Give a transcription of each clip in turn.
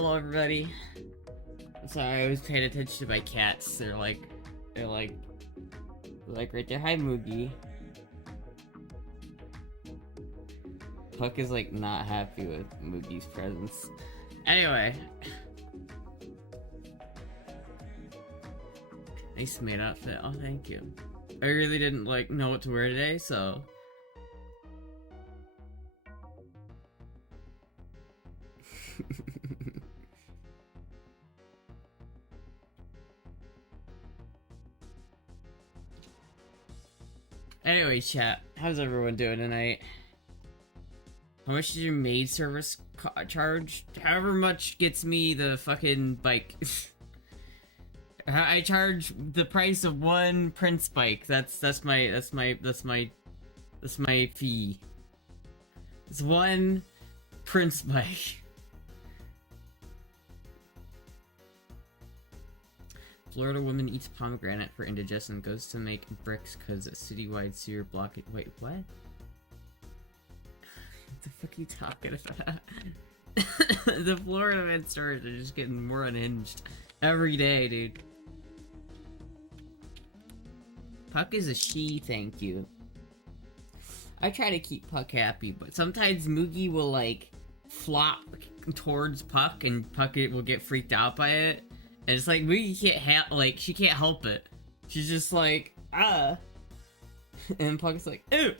Hello, everybody. Sorry, I was paying attention to my cats. They're like right there. Hi, Moogie. Puck is like not happy with Moogie's presence. Anyway. Nice maid outfit. Oh, thank you. I really didn't like know what to wear today, so. Anyway, chat, how's everyone doing tonight? How much does your maid service charge? However much gets me the fucking bike. I charge the price of one Prince bike. That's my fee. It's one Prince bike. Florida woman eats pomegranate for indigestion and goes to make bricks because a citywide sewer blockage. Wait, what? What the fuck are you talking about? The Florida man stores are just getting more unhinged every day, dude. Puck is a she, thank you. I try to keep Puck happy, but sometimes Moogie will like flop towards Puck and Puck will get freaked out by it. And it's like, Moogie can't she can't help it. She's just like, ah. And Puck's like, ew.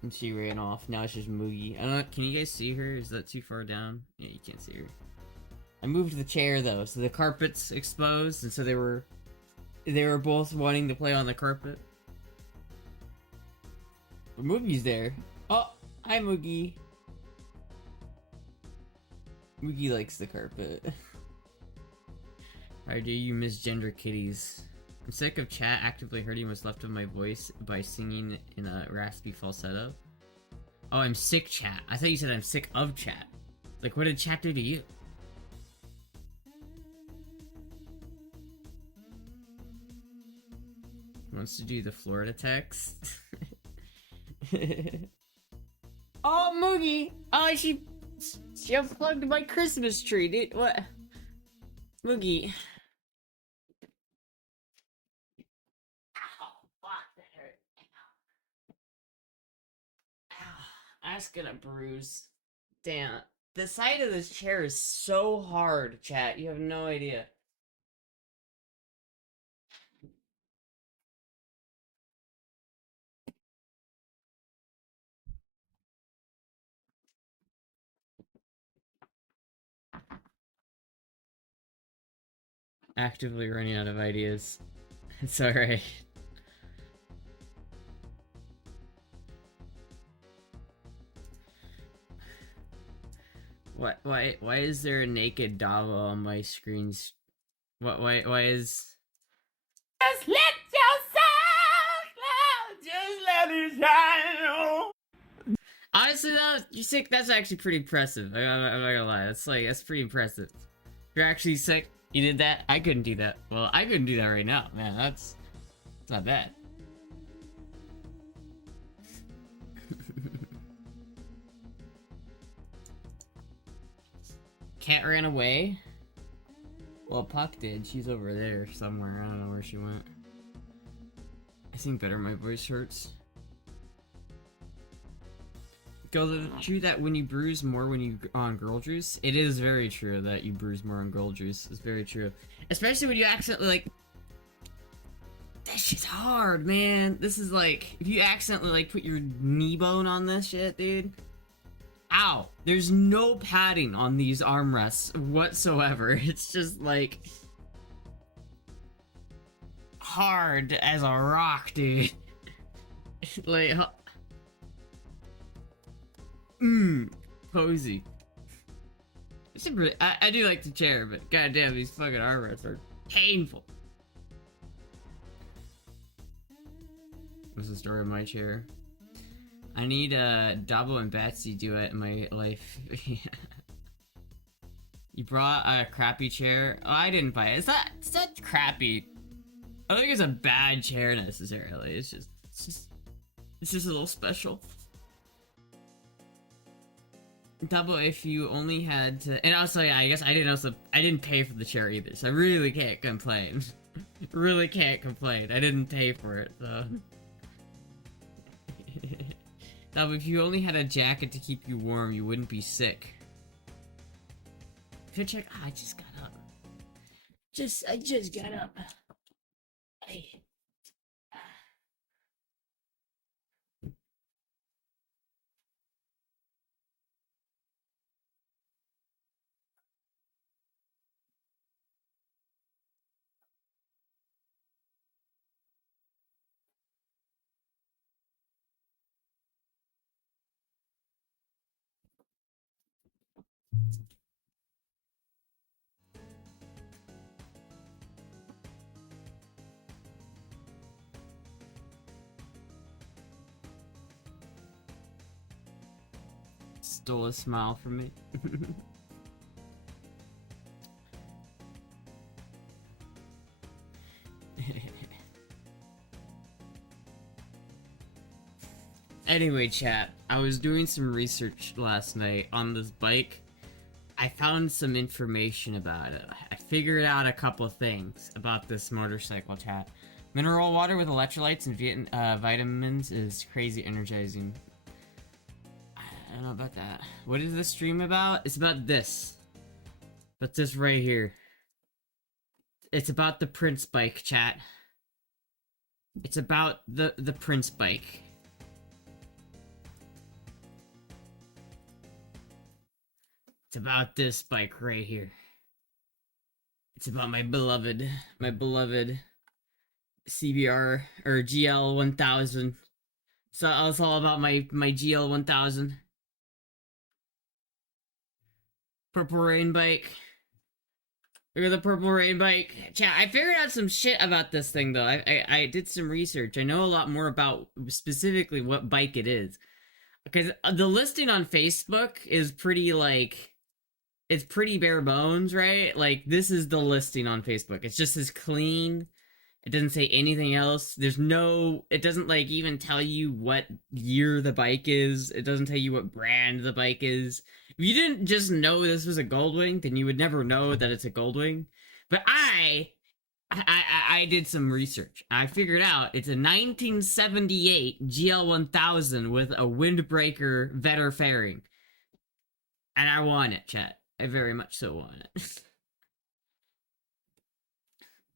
And she ran off. Now it's just Moogie. I don't know, can you guys see her? Is that too far down? Yeah, you can't see her. I moved the chair though, so the carpet's exposed, and so they were both wanting to play on the carpet. But Moogie's there. Oh, hi Moogie. Moogie likes the carpet. Why do you misgender kitties? I'm sick of chat actively hurting what's left of my voice by singing in a raspy falsetto. Oh, I'm sick, chat. I thought you said I'm sick of chat. Like, what did chat do to you? Wants to do the Florida text? Oh, Moogie! Oh, she unplugged my Christmas tree, dude. What? Moogie. Ow, fuck, that hurt. Ow. That's gonna bruise. Damn. The side of this chair is so hard, chat. You have no idea. Actively running out of ideas. It's alright. Why is there a naked Dava on my screens? Why is... Just let yourself just let it shine. Honestly though, you sick, that's actually pretty impressive. I'm not gonna lie, that's pretty impressive. You're actually sick, you did that? I couldn't do that. Well, I couldn't do that right now, man, that's not bad. Cat ran away? Well, Puck did. She's over there somewhere. I don't know where she went. I think better my voice hurts. Go, is it true that when you bruise more when you on girl juice? It is very true that you bruise more on girl juice. It's very true. Especially when you accidentally, like... That shit's hard, man. This is like... If you accidentally, like, put your knee bone on this shit, dude... Ow! There's no padding on these armrests whatsoever. It's just like... hard as a rock, dude. Like... Cozy. I do like the chair, but goddamn, these fucking armrests are painful. What's the story of my chair? I need Dabo and Batsy duet in my life. You brought a crappy chair? Oh, I didn't buy it. It's not crappy. I don't think it's a bad chair necessarily. It's just a little special. Double if you only had to, and also yeah, I guess I didn't pay for the chair either, so I really can't complain. Really can't complain. I didn't pay for it, so. Double if you only had a jacket to keep you warm, you wouldn't be sick. Could check. I just got up. I just got up. I... Stole a smile from me. Anyway, chat, I was doing some research last night on this bike. I found some information about it. I figured out a couple things about this motorcycle, chat. Mineral water with electrolytes and vitamins is crazy energizing. I don't know about that. What is this stream about? It's about this. But this right here. It's about the Prince bike, chat. It's about the Prince bike. It's about this bike right here. It's about my beloved CBR or GL 1000. So it's all about my GL 1000. Purple Rain bike. Look at the Purple Rain bike. Chat, I figured out some shit about this thing though. I did some research. I know a lot more about specifically what bike it is. Because the listing on Facebook is pretty like, it's pretty bare bones, right? Like this is the listing on Facebook. It's just as clean. It doesn't say anything else. It doesn't like even tell you what year the bike is. It doesn't tell you what brand the bike is. If you didn't just know this was a Goldwing, then you would never know that it's a Goldwing. But I did some research. I figured out it's a 1978 GL1000 with a windbreaker Vetter fairing. And I want it, chat. I very much so want it.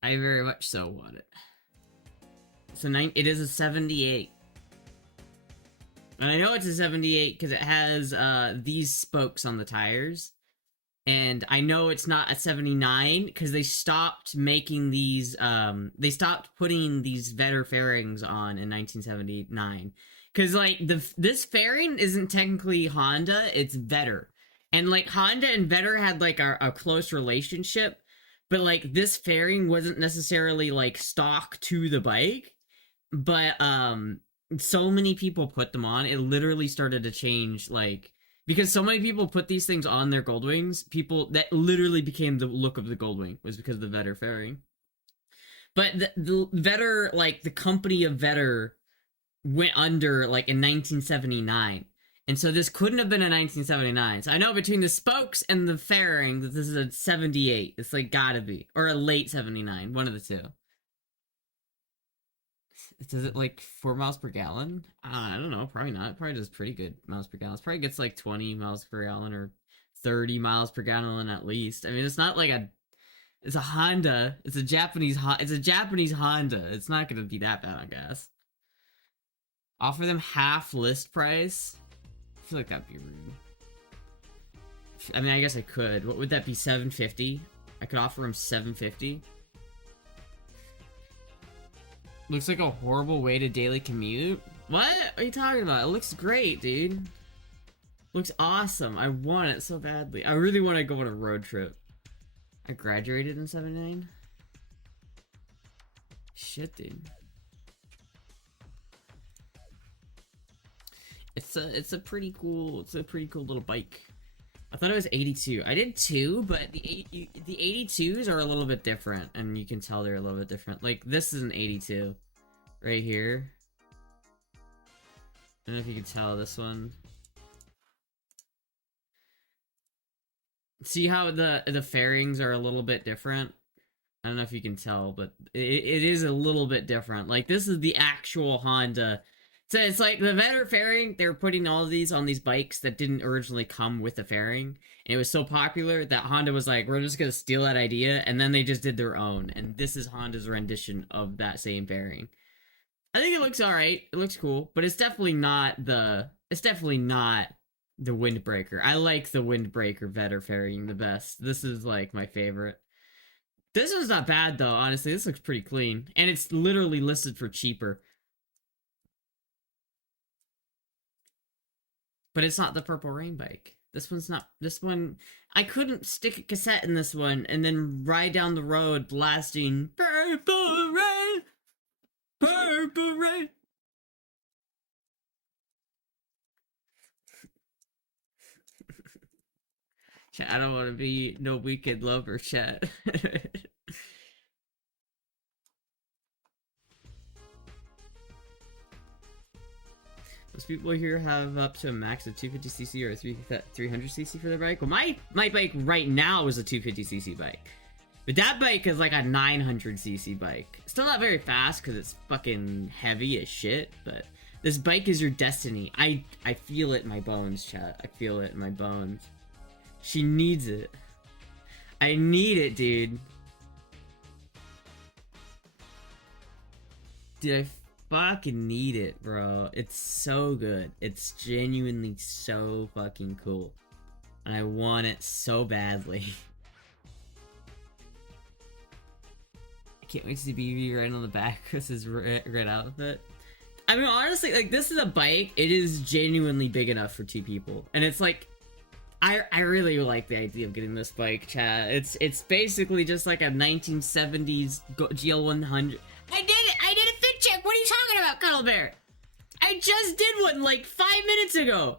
I very much so want it. It is a 78. And I know it's a 78 because it has these spokes on the tires. And I know it's not a 79 because they stopped making these, they stopped putting these Vetter fairings on in 1979. Because, like, this fairing isn't technically Honda, it's Vetter. And, like, Honda and Vetter had, like, a close relationship. But, like, this fairing wasn't necessarily, like, stock to the bike. But, so many people put them on, it literally started to change, like, because so many people put these things on their Goldwings, that literally became the look of the Goldwing, was because of the Vetter fairing. But the Vetter, like, the company of Vetter went under, like, in 1979. And so this couldn't have been a 1979. So I know between the spokes and the fairing that this is a 78. It's, like, gotta be. Or a late 79. One of the two. Does it like 4 miles per gallon? I don't know. Probably not. It probably does pretty good miles per gallon. It probably gets like 20 miles per gallon or 30 miles per gallon at least. I mean, it's not like it's a Honda. It's a Japanese Honda. It's not going to be that bad on gas. Offer them half list price? I feel like that'd be rude. I mean, I guess I could. What would that be? 750? I could offer him 750. Looks like a horrible way to daily commute. What are you talking about? It looks great, dude. Looks awesome. I want it so badly. I really want to go on a road trip. I graduated in 79. Shit, dude. It's a pretty cool little bike. I thought it was 82. I did too, but the 82s are a little bit different, and you can tell they're a little bit different. Like, this is an 82 right here. I don't know if you can tell this one. See how the fairings are a little bit different? I don't know if you can tell, but it is a little bit different. Like, this is the actual Honda. So it's like the Vetter fairing, they were putting all of these on these bikes that didn't originally come with a fairing. And it was so popular that Honda was like, we're just going to steal that idea. And then they just did their own. And this is Honda's rendition of that same fairing. I think it looks alright. It looks cool. But it's definitely not the... It's definitely not the Windbreaker. I like the Windbreaker Vetter fairing the best. This is like my favorite. This one's not bad though, honestly. This looks pretty clean. And it's literally listed for cheaper. But it's not the Purple Rain bike. This one's not. This one, I couldn't stick a cassette in this one and then ride down the road blasting Purple Rain, Purple Rain. Chat, I don't want to be no weekend lover, chat. Most people here have up to a max of 250cc or 300cc for their bike. Well, my bike right now is a 250cc bike. But that bike is like a 900cc bike. Still not very fast because it's fucking heavy as shit, but this bike is your destiny. I feel it in my bones, chat. I feel it in my bones. She needs it. I need it, dude. Dude, I fucking need it, bro. It's so good. It's genuinely so fucking cool. And I want it so badly. I can't wait to see BB right on the back with his red outfit. I mean, honestly, like, this is a bike. It is genuinely big enough for two people. And it's like, I really like the idea of getting this bike, chat. It's basically just like a 1970s GL100. I did it! I did a fit check! What are you talking about, Cuddle Bear? I just did one like 5 minutes ago!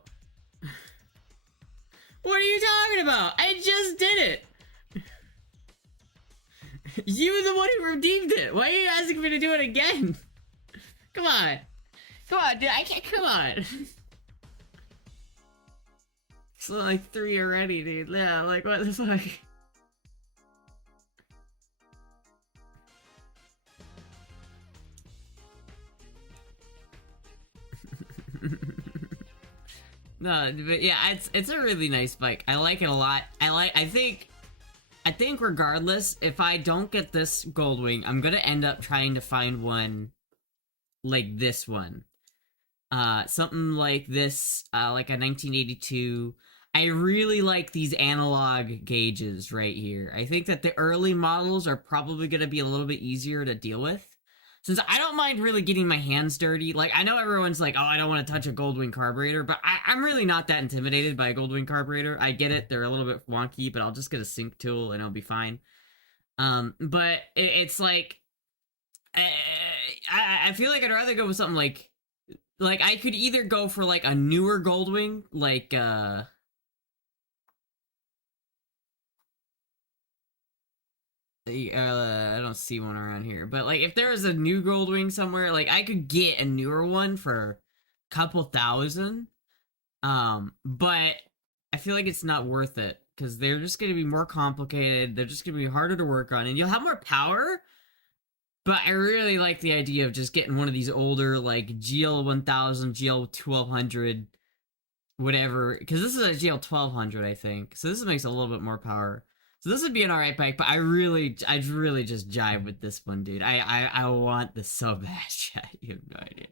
What are you talking about? I just did it! You were the one who redeemed it! Why are you asking me to do it again? Come on! Come on, dude, I can't, come on! It's like 3 already, dude. Yeah, like, what the fuck? No, but yeah, it's a really nice bike. I like it a lot. I think regardless, if I don't get this Goldwing, I'm gonna end up trying to find one like this one. Something like this, like a 1982. I really like these analog gauges right here. I think that the early models are probably gonna be a little bit easier to deal with. Since I don't mind really getting my hands dirty. Like, I know everyone's like, oh, I don't want to touch a Goldwing carburetor, but I'm really not that intimidated by a Goldwing carburetor. I get it, they're a little bit wonky, but I'll just get a sync tool and it'll be fine. But it's like, I feel like I'd rather go with something like I could either go for like a newer Goldwing, like, I don't see one around here, but like if there was a new Goldwing somewhere, like I could get a newer one for a couple thousand. But I feel like it's not worth it because they're just going to be more complicated. They're just going to be harder to work on, and you'll have more power. But I really like the idea of just getting one of these older, like GL1000, GL1200, whatever. Because this is a GL1200, I think. So this makes a little bit more power. So this would be an alright bike, but I'd really just jive with this one, dude. I want this so bad, chat. You have no idea.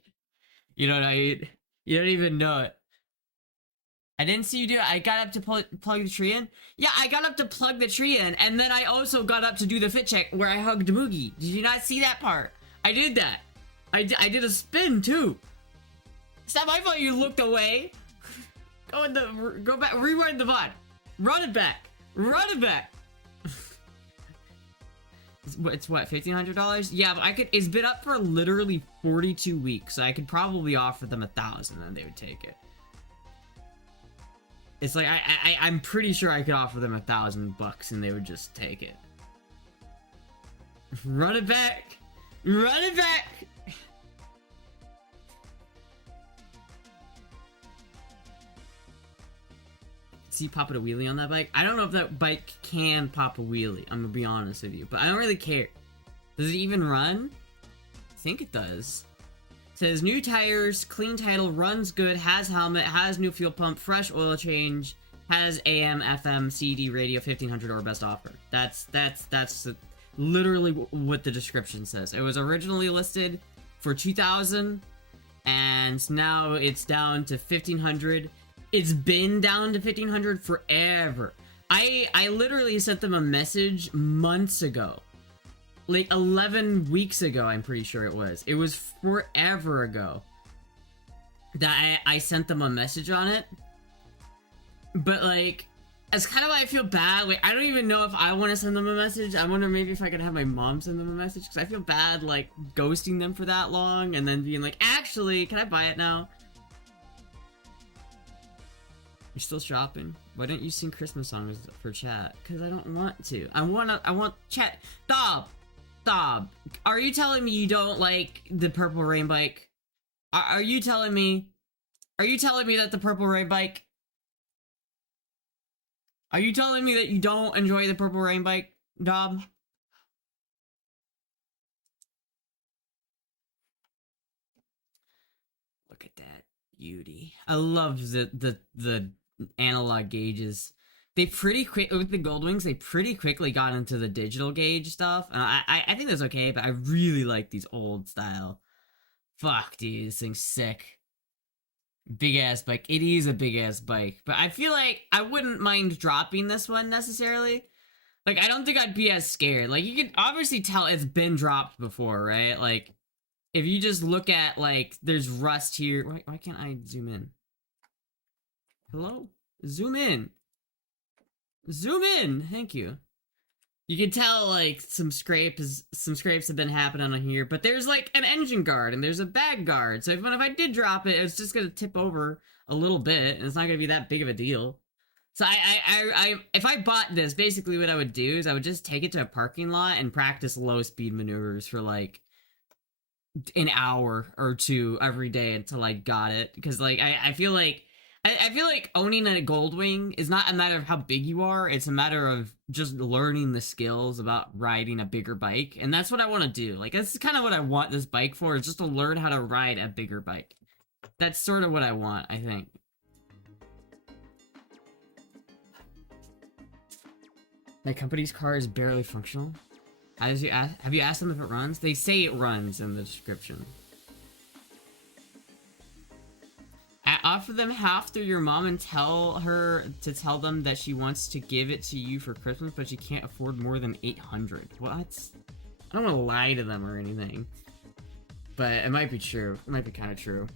You know what I mean? You don't even know it. I didn't see you do it. I got up to plug the tree in. Yeah, I got up to plug the tree in, and then I also got up to do the fit check where I hugged Moogie. Did you not see that part? I did that. I did a spin too. It's not my fault you looked away. Go back, rewind the VOD. Run it back. Run it back. It's what, $1,500? Yeah, but I could. It's been up for literally 42 weeks, so I could probably offer them 1,000 and they would take it. It's like I'm pretty sure I could offer them $1,000 and they would just take it. Run it back! Run it back! see popping a wheelie on that bike. I don't know if that bike can pop a wheelie. I'm gonna be honest with you, but I don't really care. Does it even run? I think it does. It says new tires, clean title, runs good, has helmet, has new fuel pump, fresh oil change, has AM, FM, CD, radio, 1500 or best offer. That's literally what the description says. It was originally listed for 2,000, and now it's down to 1,500. It's been down to 1,500 forever. I literally sent them a message months ago. Like 11 weeks ago, I'm pretty sure it was. It was forever ago that I sent them a message on it. But like, it's kind of why I feel bad. Like, I don't even know if I want to send them a message. I wonder maybe if I could have my mom send them a message, because I feel bad like ghosting them for that long and then being like, actually, can I buy it now? You're still shopping? Why don't you sing Christmas songs for chat? Because I don't want to. I want chat. Stop. Are you telling me you don't like the purple rain bike? Are you telling me that the purple rain bike? Are you telling me that you don't enjoy the purple rain bike, Dob? Look at that beauty. I love the analog gauges. They pretty quick with the Goldwings. They pretty quickly got into the digital gauge stuff, and I think that's okay. But I really like these old style. Fuck, dude, this thing's sick. Big ass bike. It is a big ass bike, but I feel like I wouldn't mind dropping this one necessarily. Like, I don't think I'd be as scared. Like, you can obviously tell it's been dropped before, right? Like, if you just look at, like, there's rust here. Why can't I zoom in? Hello? Zoom in. Zoom in. Thank you. You can tell, like, some scrapes have been happening on here, but there's, like, an engine guard, and there's a bag guard, so if I did drop it, it's just gonna tip over a little bit, and it's not gonna be that big of a deal. So if I bought this, basically what I would do is I would just take it to a parking lot and practice low-speed maneuvers for, like, an hour or two every day until I got it, because, like, I feel like owning a Goldwing is not a matter of how big you are, it's a matter of just learning the skills about riding a bigger bike, and that's what I want to do. Like, that's kind of what I want this bike for, is just to learn how to ride a bigger bike. That's sort of what I want, I think. My company's car is barely functional. Have you asked them if it runs? They say it runs in the description. Offer them half through your mom and tell her to tell them that she wants to give it to you for Christmas, but she can't afford more than 800. What? I don't want to lie to them or anything, but it might be true. It might be kind of true.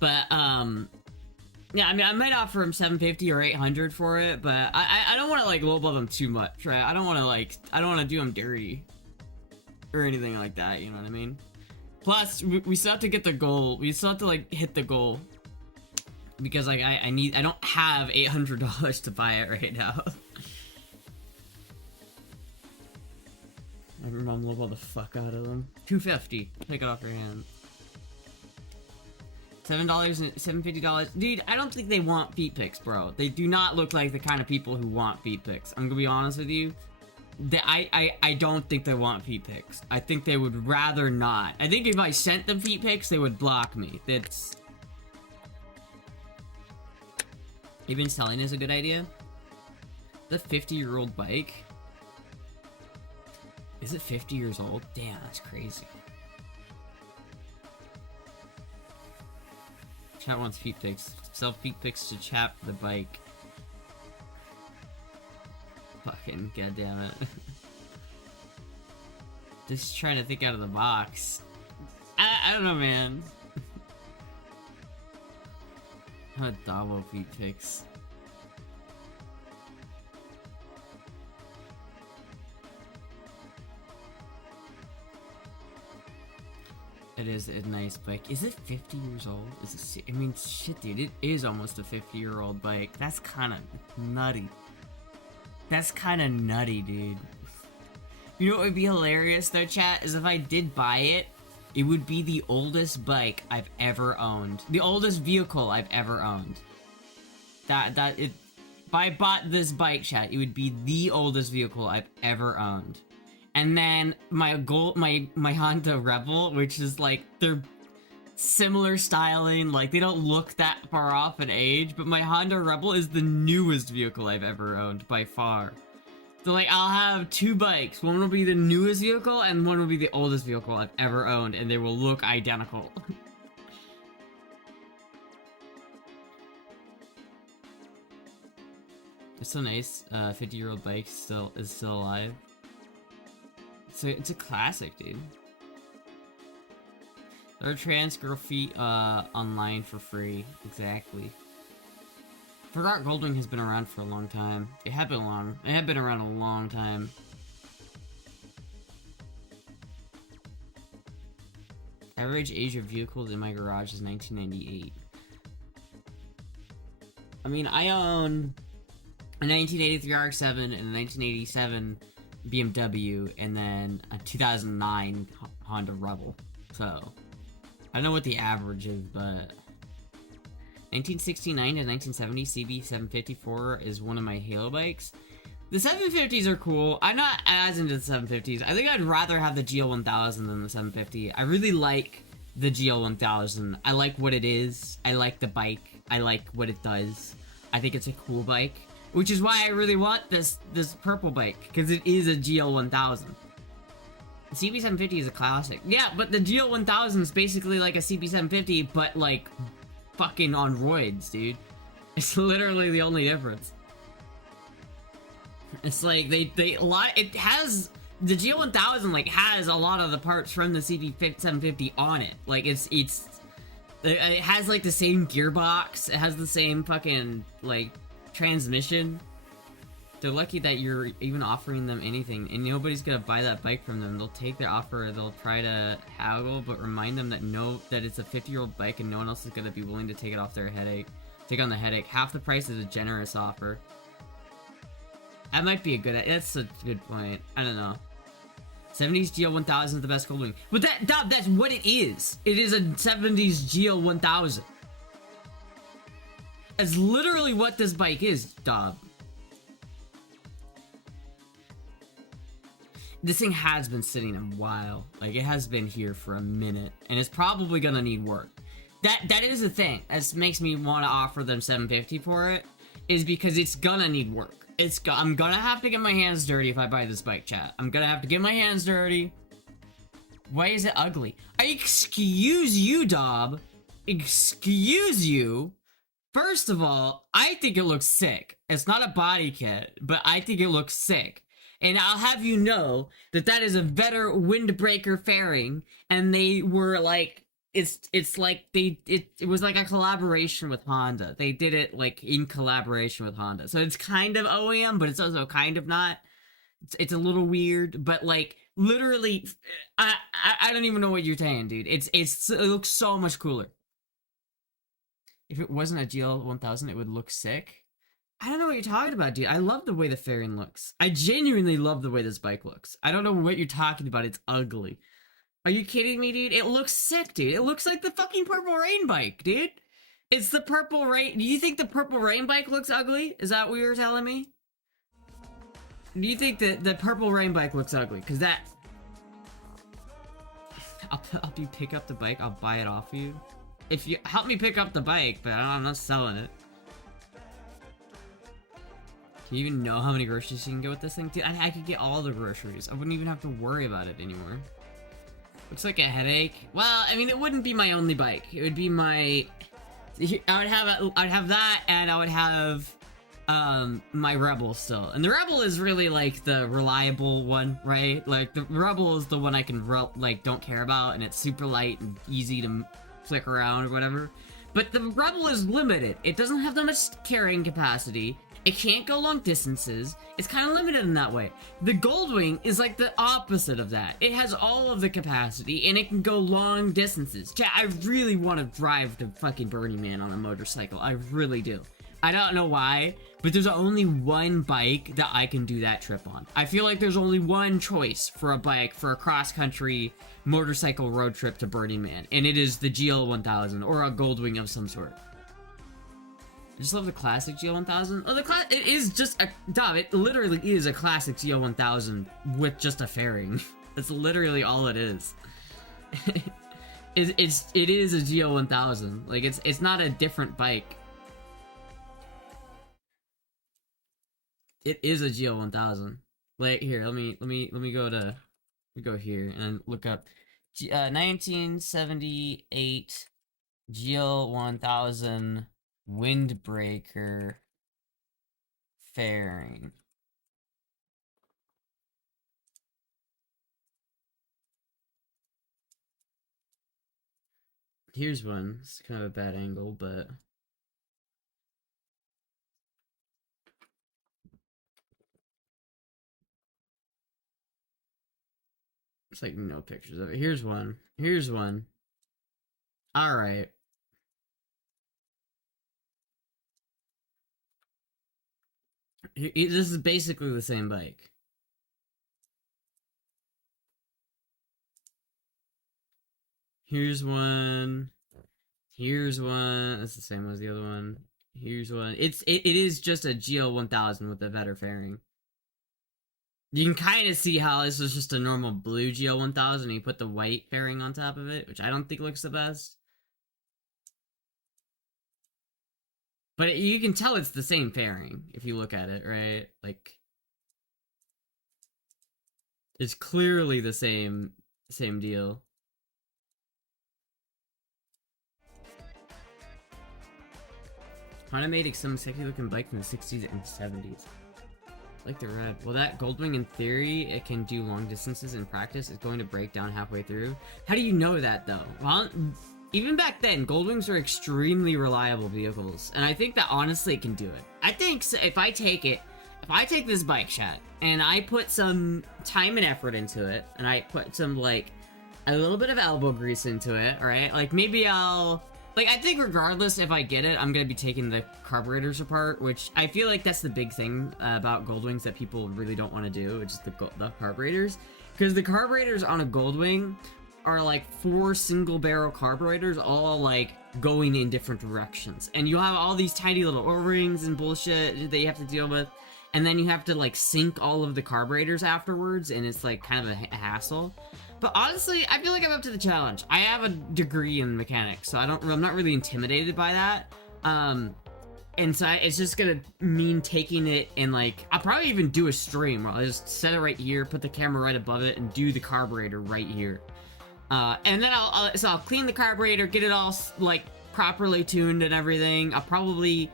But yeah, I mean, I might offer them 750 or 800 for it, but I don't want to like lowball them too much, right? I don't want to do them dirty or anything like that. You know what I mean? Plus, we still have to get the goal. We still have to, like, hit the goal. Because, like, I don't have $800 to buy it right now. My mom lowballed the fuck out of them. $250. Take it off your hand. $7 and $750. Dude, I don't think they want feet pics, bro. They do not look like the kind of people who want feet pics. I'm gonna be honest with you. I don't think they want feet pics. I think they would rather not. I think if I sent them feet pics, they would block me. That's... Even selling is a good idea. The 50-year-old bike? Is it 50 years old? Damn, that's crazy. Chat wants feet pics. Sell feet pics to chat for the bike. Fucking goddammit. Just trying to think out of the box. I don't know, man. I'm a Davo feet pics. It is a nice bike. Is it 50 years old? Is it? I mean, shit, dude. It is almost a 50-year-old bike. That's kind of nutty. That's kind of nutty, dude. You know what would be hilarious, though, chat? Is if I did buy it, it would be the oldest bike I've ever owned. The oldest vehicle I've ever owned. If I bought this bike, chat, it would be the oldest vehicle I've ever owned. And then my Honda Rebel, which is like, they're similar styling, like they don't look that far off in age, but my Honda Rebel is the newest vehicle I've ever owned by far. So like, I'll have two bikes. One will be the newest vehicle and one will be the oldest vehicle I've ever owned, and they will look identical. It's so nice. 50-year-old bike is still alive. So it's a classic, dude. There are trans girl feet online for free. Exactly. Forgot Goldwing has been around for a long time. It had been around a long time. Average age of vehicles in my garage is 1998. I mean, I own a 1983 RX-7 and a 1987 BMW, and then a 2009 Honda Rebel. So, I don't know what the average is, but 1969 to 1970 CB754 is one of my Halo bikes. The 750s are cool. I'm not as into the 750s. I think I'd rather have the GL1000 than the 750. I really like the GL1000. I like what it is. I like the bike. I like what it does. I think it's a cool bike, which is why I really want this purple bike, because it is a GL1000. The CB750 is a classic. Yeah, but the GL1000 is basically like a CB750, but like fucking on roids, dude. It's literally the only difference. It's like it has, the GL1000 like has a lot of the parts from the CB750 on it. Like it has like the same gearbox, it has the same fucking like transmission. They're lucky that you're even offering them anything, and nobody's gonna buy that bike from them. They'll take their offer, they'll try to haggle, but remind them that it's a 50-year-old bike and no one else is gonna be willing to take it off their headache. Take on the headache. Half the price is a generous offer. That might be that's a good point. I don't know. 70s GL1000 is the best Goldwing. But that's what it is. It is a 70s GL1000. That's literally what this bike is, Dob. This thing has been sitting a while. Like, it has been here for a minute, and it's probably gonna need work. That is the thing. That makes me want to offer them 750 for it, is because it's gonna need work. I'm gonna have to get my hands dirty if I buy this bike, chat. I'm gonna have to get my hands dirty. Why is it ugly? Excuse you, Dob. Excuse you. First of all, I think it looks sick. It's not a body kit, but I think it looks sick. And I'll have you know that that is a better windbreaker fairing, and they were like, it's like it was like a collaboration with Honda. They did it like in collaboration with Honda, so it's kind of OEM, but it's also kind of not. It's a little weird, but like literally, I don't even know what you're saying, dude. It looks so much cooler. If it wasn't a GL1000, it would look sick. I don't know what you're talking about, dude. I love the way the fairing looks. I genuinely love the way this bike looks. I don't know what you're talking about. It's ugly. Are you kidding me, dude? It looks sick, dude. It looks like the fucking Purple Rain bike, dude. It's the Purple Rain. Do you think the Purple Rain bike looks ugly? Is that what you were telling me? Do you think that the Purple Rain bike looks ugly? Because that... I'll help you pick up the bike. I'll buy it off you. If you help me pick up the bike, but I'm not selling it. Do you even know how many groceries you can get with this thing? Dude, I could get all the groceries. I wouldn't even have to worry about it anymore. Looks like a headache. Well, I mean, it wouldn't be my only bike. It would be my... I'd have that, and I would have my Rebel still. And the Rebel is really like the reliable one, right? Like the Rebel is the one I can like don't care about, and it's super light and easy to flick around or whatever. But the Rebel is limited. It doesn't have that much carrying capacity. It can't go long distances. It's kind of limited in that way. The Goldwing is like the opposite of that. It has all of the capacity, and it can go long distances. Chat, I really want to drive to fucking Burning Man on a motorcycle. I really do. I don't know why, but there's only one bike that I can do that trip on. I feel like there's only one choice for a bike for a cross-country motorcycle road trip to Burning Man, and it is the GL1000 or a Goldwing of some sort. I just love the classic GL1000. Oh, it is just a Dom. It literally is a classic GL1000 with just a fairing. That's literally all it is. It is a GL1000. Like it's not a different bike. It is a GL1000. Like here, let me go here and look up 1978 GL1000 windbreaker fairing. Here's one. It's kind of a bad angle, but it's like no pictures of it. Here's one. Here's one. All right. This is basically the same bike. Here's one. Here's one. That's the same as the other one. Here's one. It is just a GL1000 with a better fairing. You can kind of see how this is just a normal blue GL1000. You put the white fairing on top of it, which I don't think looks the best. But you can tell it's the same fairing if you look at it, right? Like, it's clearly the same deal. Honda made some sexy looking bike from the 60s and 70s. Like the red. Well, that Goldwing, in theory, it can do long distances. In practice, it's going to break down halfway through. How do you know that, though? Well, even back then, Goldwings are extremely reliable vehicles. And I think that, honestly, it can do it. I think if I take this bike, chat, and I put some time and effort into it, and I put some, like, a little bit of elbow grease into it, right? Like, maybe I'll... Like, I think regardless if I get it, I'm gonna be taking the carburetors apart, which I feel like that's the big thing about Goldwings that people really don't want to do, which is the carburetors. Because the carburetors on a Goldwing are like 4 single-barrel carburetors, all like going in different directions. And you'll have all these tiny little O-rings and bullshit that you have to deal with. And then you have to like sync all of the carburetors afterwards, and it's like kind of a hassle. But honestly, I feel like I'm up to the challenge. I have a degree in mechanics, so I'm not really intimidated by that. And so it's just gonna mean taking it and like, I'll probably even do a stream where I'll just set it right here, put the camera right above it, and do the carburetor right here. And then I'll clean the carburetor, get it all like properly tuned and everything. I'll probably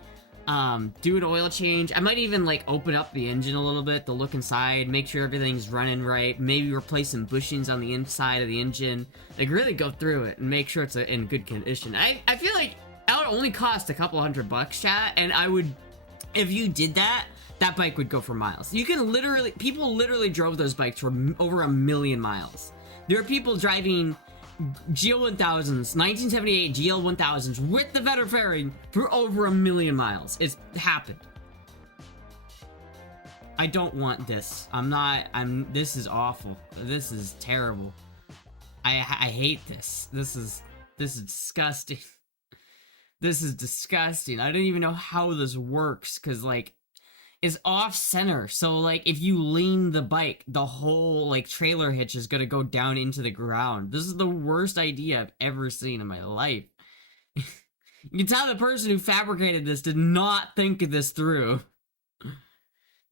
do an oil change. I might even like open up the engine a little bit to look inside, make sure everything's running right, maybe replace some bushings on the inside of the engine, like really go through it and make sure it's in good condition. I feel like that would only cost a couple $100, chat, and I would, if you did that bike would go for miles. You can literally, people literally drove those bikes for over 1 million miles. There are people driving GL1000s, 1978 GL1000s with the better fairing for over 1 million miles. It's happened. I don't want this. This is awful. This is terrible. I hate this. This is disgusting. This is disgusting. I don't even know how this works, because like, is off center, so like if you lean the bike, the whole like trailer hitch is gonna go down into the ground. This is the worst idea I've ever seen in my life. You can tell the person who fabricated this did not think this through.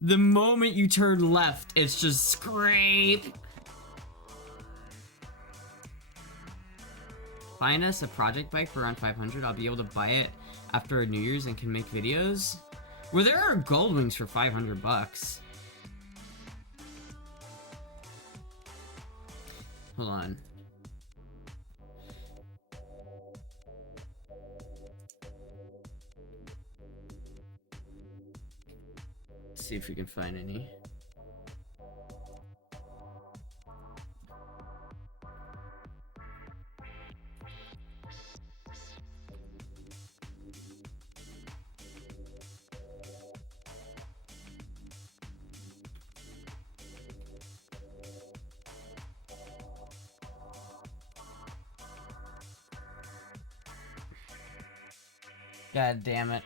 The moment you turn left, it's just scrape. Find us a project bike for around 500. I'll be able to buy it after New Year's and can make videos. Well, there are Goldwings for $500. Hold on. Let's see if we can find any. God damn it.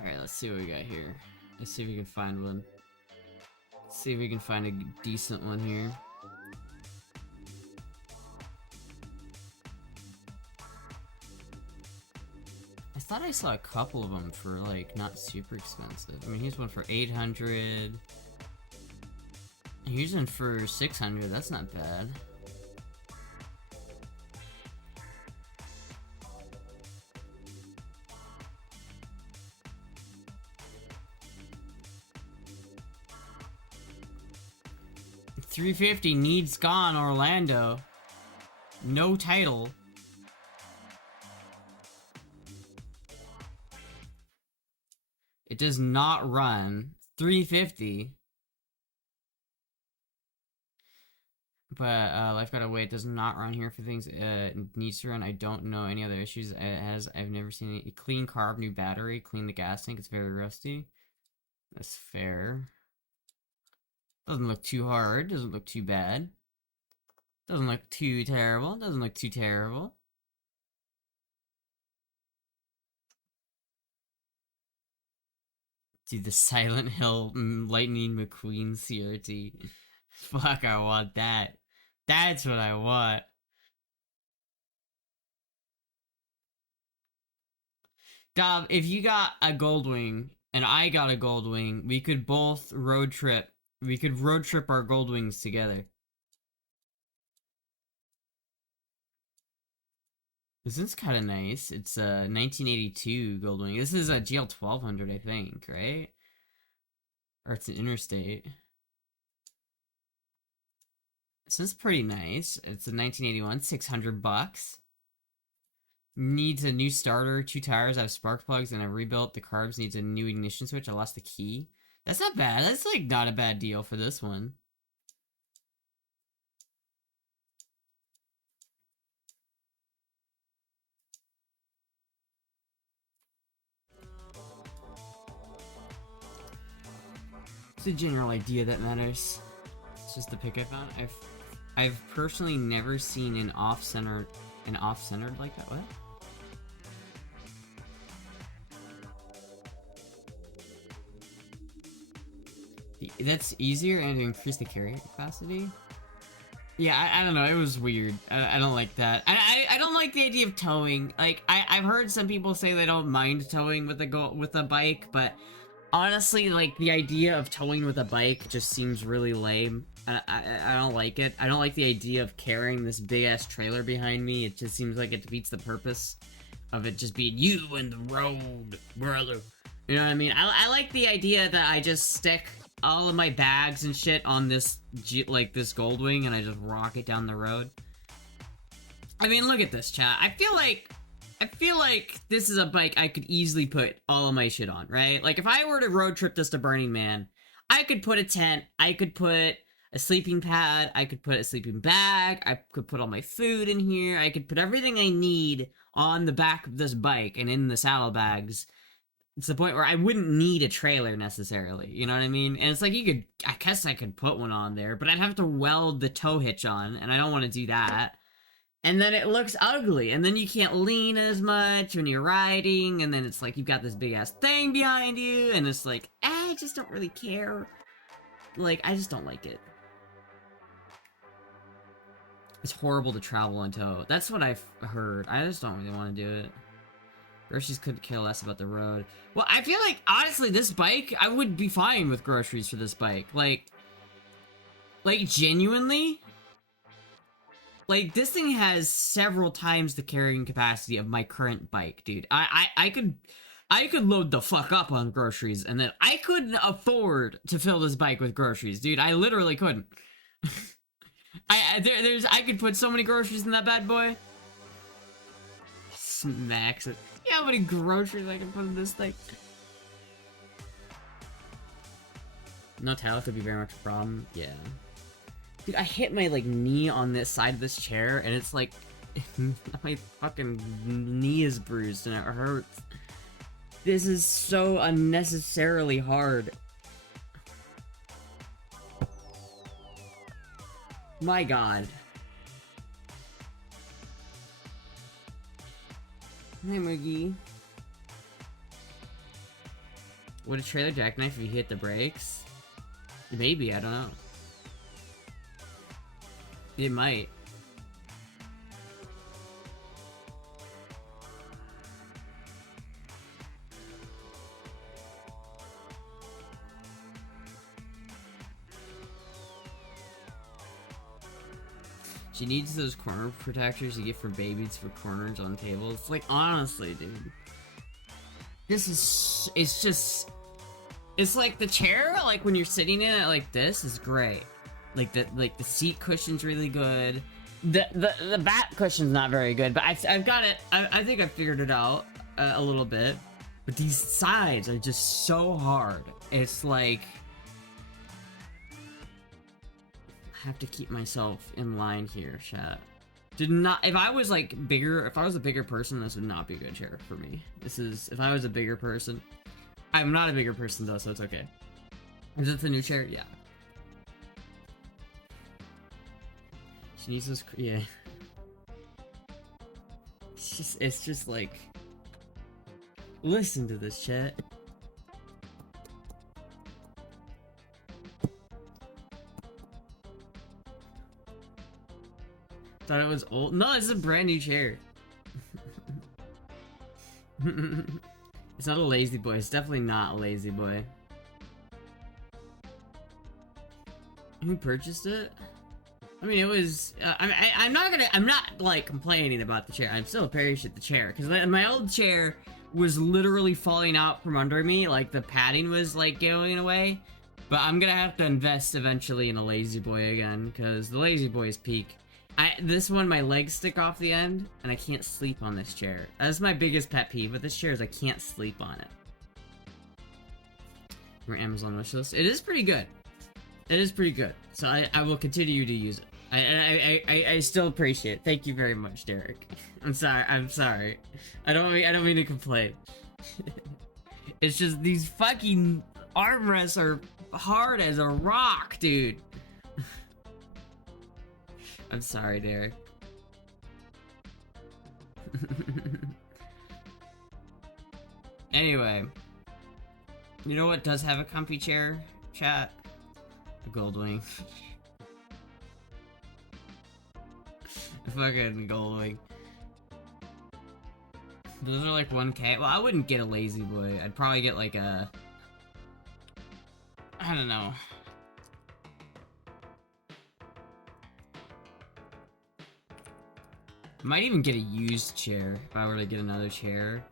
Alright, let's see what we got here. Let's see if we can find one. Let's see if we can find a decent one here. I thought I saw a couple of them for, like, not super expensive. I mean, here's one for 800. Here's one for 600. That's not bad. $350 needs gone, Orlando. No title. It does not run. $350. But Life Gotta Wait does not run here for things it needs to run. I don't know any other issues it has. I've never seen it. Clean carb, new battery, clean the gas tank. It's very rusty. That's fair. Doesn't look too hard. Doesn't look too bad. Doesn't look too terrible. Doesn't look too terrible. Dude, the Silent Hill Lightning McQueen CRT. Fuck, I want that. That's what I want. Dom, if you got a Goldwing and I got a Goldwing, we could both road trip. We could road trip our Goldwings together. This is kind of nice. It's a 1982 Goldwing. This is a GL 1200, I think, right? Or it's an Interstate. This is pretty nice. It's a 1981, $600. Needs a new starter, 2 tires, I have spark plugs, and I rebuilt the carbs. Needs a new ignition switch. I lost the key. That's not bad. That's like not a bad deal for this one. It's a general idea that matters. It's just the pick I found. I've personally never seen an off-centered like that. What? That's easier and to increase the carry capacity. Yeah, I don't know. It was weird. I don't like that. I don't like the idea of towing. Like I've heard some people say they don't mind towing with a bike, but honestly, like the idea of towing with a bike just seems really lame. I don't like it. I don't like the idea of carrying this big ass trailer behind me. It just seems like it defeats the purpose of it just being you and the road, brother. You know what I mean? I like the idea that I just stick all of my bags and shit on this this Goldwing and I just rock it down the road. I mean, look at this, chat. I feel like this is a bike I could easily put all of my shit on, right? Like if I were to road trip this to Burning Man, I could put a tent, I could put a sleeping pad, I could put a sleeping bag, I could put all my food in here, I could put everything I need on the back of this bike and in the saddlebags. It's the point where I wouldn't need a trailer necessarily, you know what I mean? And it's like I guess I could put one on there, but I'd have to weld the tow hitch on, and I don't want to do that. And then it looks ugly, and then you can't lean as much when you're riding, and then it's like you've got this big ass thing behind you, and it's like, I just don't really care. Like, I just don't like it. It's horrible to travel on tow. That's what I've heard. I just don't really want to do it. Groceries couldn't care less about the road. Well, I feel like, honestly, this bike, I would be fine with groceries for this bike. Like, genuinely? Like, this thing has several times the carrying capacity of my current bike, dude. I could load the fuck up on groceries, and then I couldn't afford to fill this bike with groceries, dude. I literally couldn't. I could put so many groceries in that bad boy. Smacks it. Yeah, how many groceries I can put in this thing? No towel could be very much a problem. Yeah. Dude, I hit my, like, knee on this side of this chair, and it's like, my fucking knee is bruised, and it hurts. This is so unnecessarily hard. My god. Hey, Moogie. Would a trailer jackknife if you hit the brakes? Maybe, I don't know. It might. She needs those corner protectors you get for babies for corners on tables. Like, honestly, dude. This is... It's just... It's like the chair, like, when you're sitting in it like this, is great. Like, the seat cushion's really good. The back cushion's not very good, but I've got it... I think I figured it out a little bit. But these sides are just so hard. It's like... I have to keep myself in line here, chat. Did not... If I was, like, bigger... If I was a bigger person, this would not be a good chair for me. This is... If I was a bigger person... I'm not a bigger person, though, so it's okay. Is it the new chair? Yeah. She needs those... Yeah. It's just, like... Listen to this, chat. Thought it was old. No, this is a brand new chair. It's not a lazy boy. It's definitely not a lazy boy. Who purchased it? I mean, it was. I'm not like complaining about the chair. I'm still appreciate the chair because my old chair was literally falling out from under me. Like the padding was like going away. But I'm gonna have to invest eventually in a lazy boy again because the lazy boy is peak. This one, my legs stick off the end, and I can't sleep on this chair. That's my biggest pet peeve with this chair is I can't sleep on it. Your Amazon wishlist. It is pretty good. It is pretty good. So I will continue to use it. I still appreciate it. Thank you very much, Derek. I'm sorry. I'm sorry. I don't mean to complain. It's just these fucking armrests are hard as a rock, dude. I'm sorry, Derek. Anyway. You know what does have a comfy chair, chat? A Goldwing. A fucking Goldwing. Those are like 1K. Well, I wouldn't get a lazy boy. I'd probably get like a... I don't know. Might even get a used chair if I were to get another chair.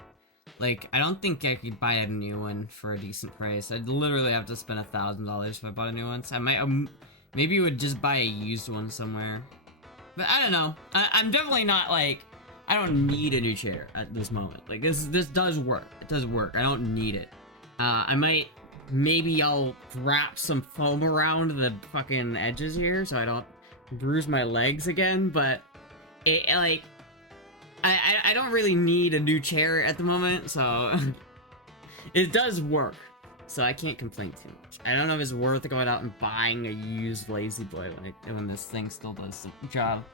Like, I don't think I could buy a new one for a decent price. I'd literally have to spend $1,000 if I bought a new one. So I might, maybe would just buy a used one somewhere. But I don't know. I'm definitely not like, I don't need a new chair at this moment. Like, this does work. It does work. I don't need it. Maybe I'll wrap some foam around the fucking edges here so I don't bruise my legs again, but I don't really need a new chair at the moment, so it does work. So I can't complain too much. I don't know if it's worth going out and buying a used lazy boy like when this thing still does the job.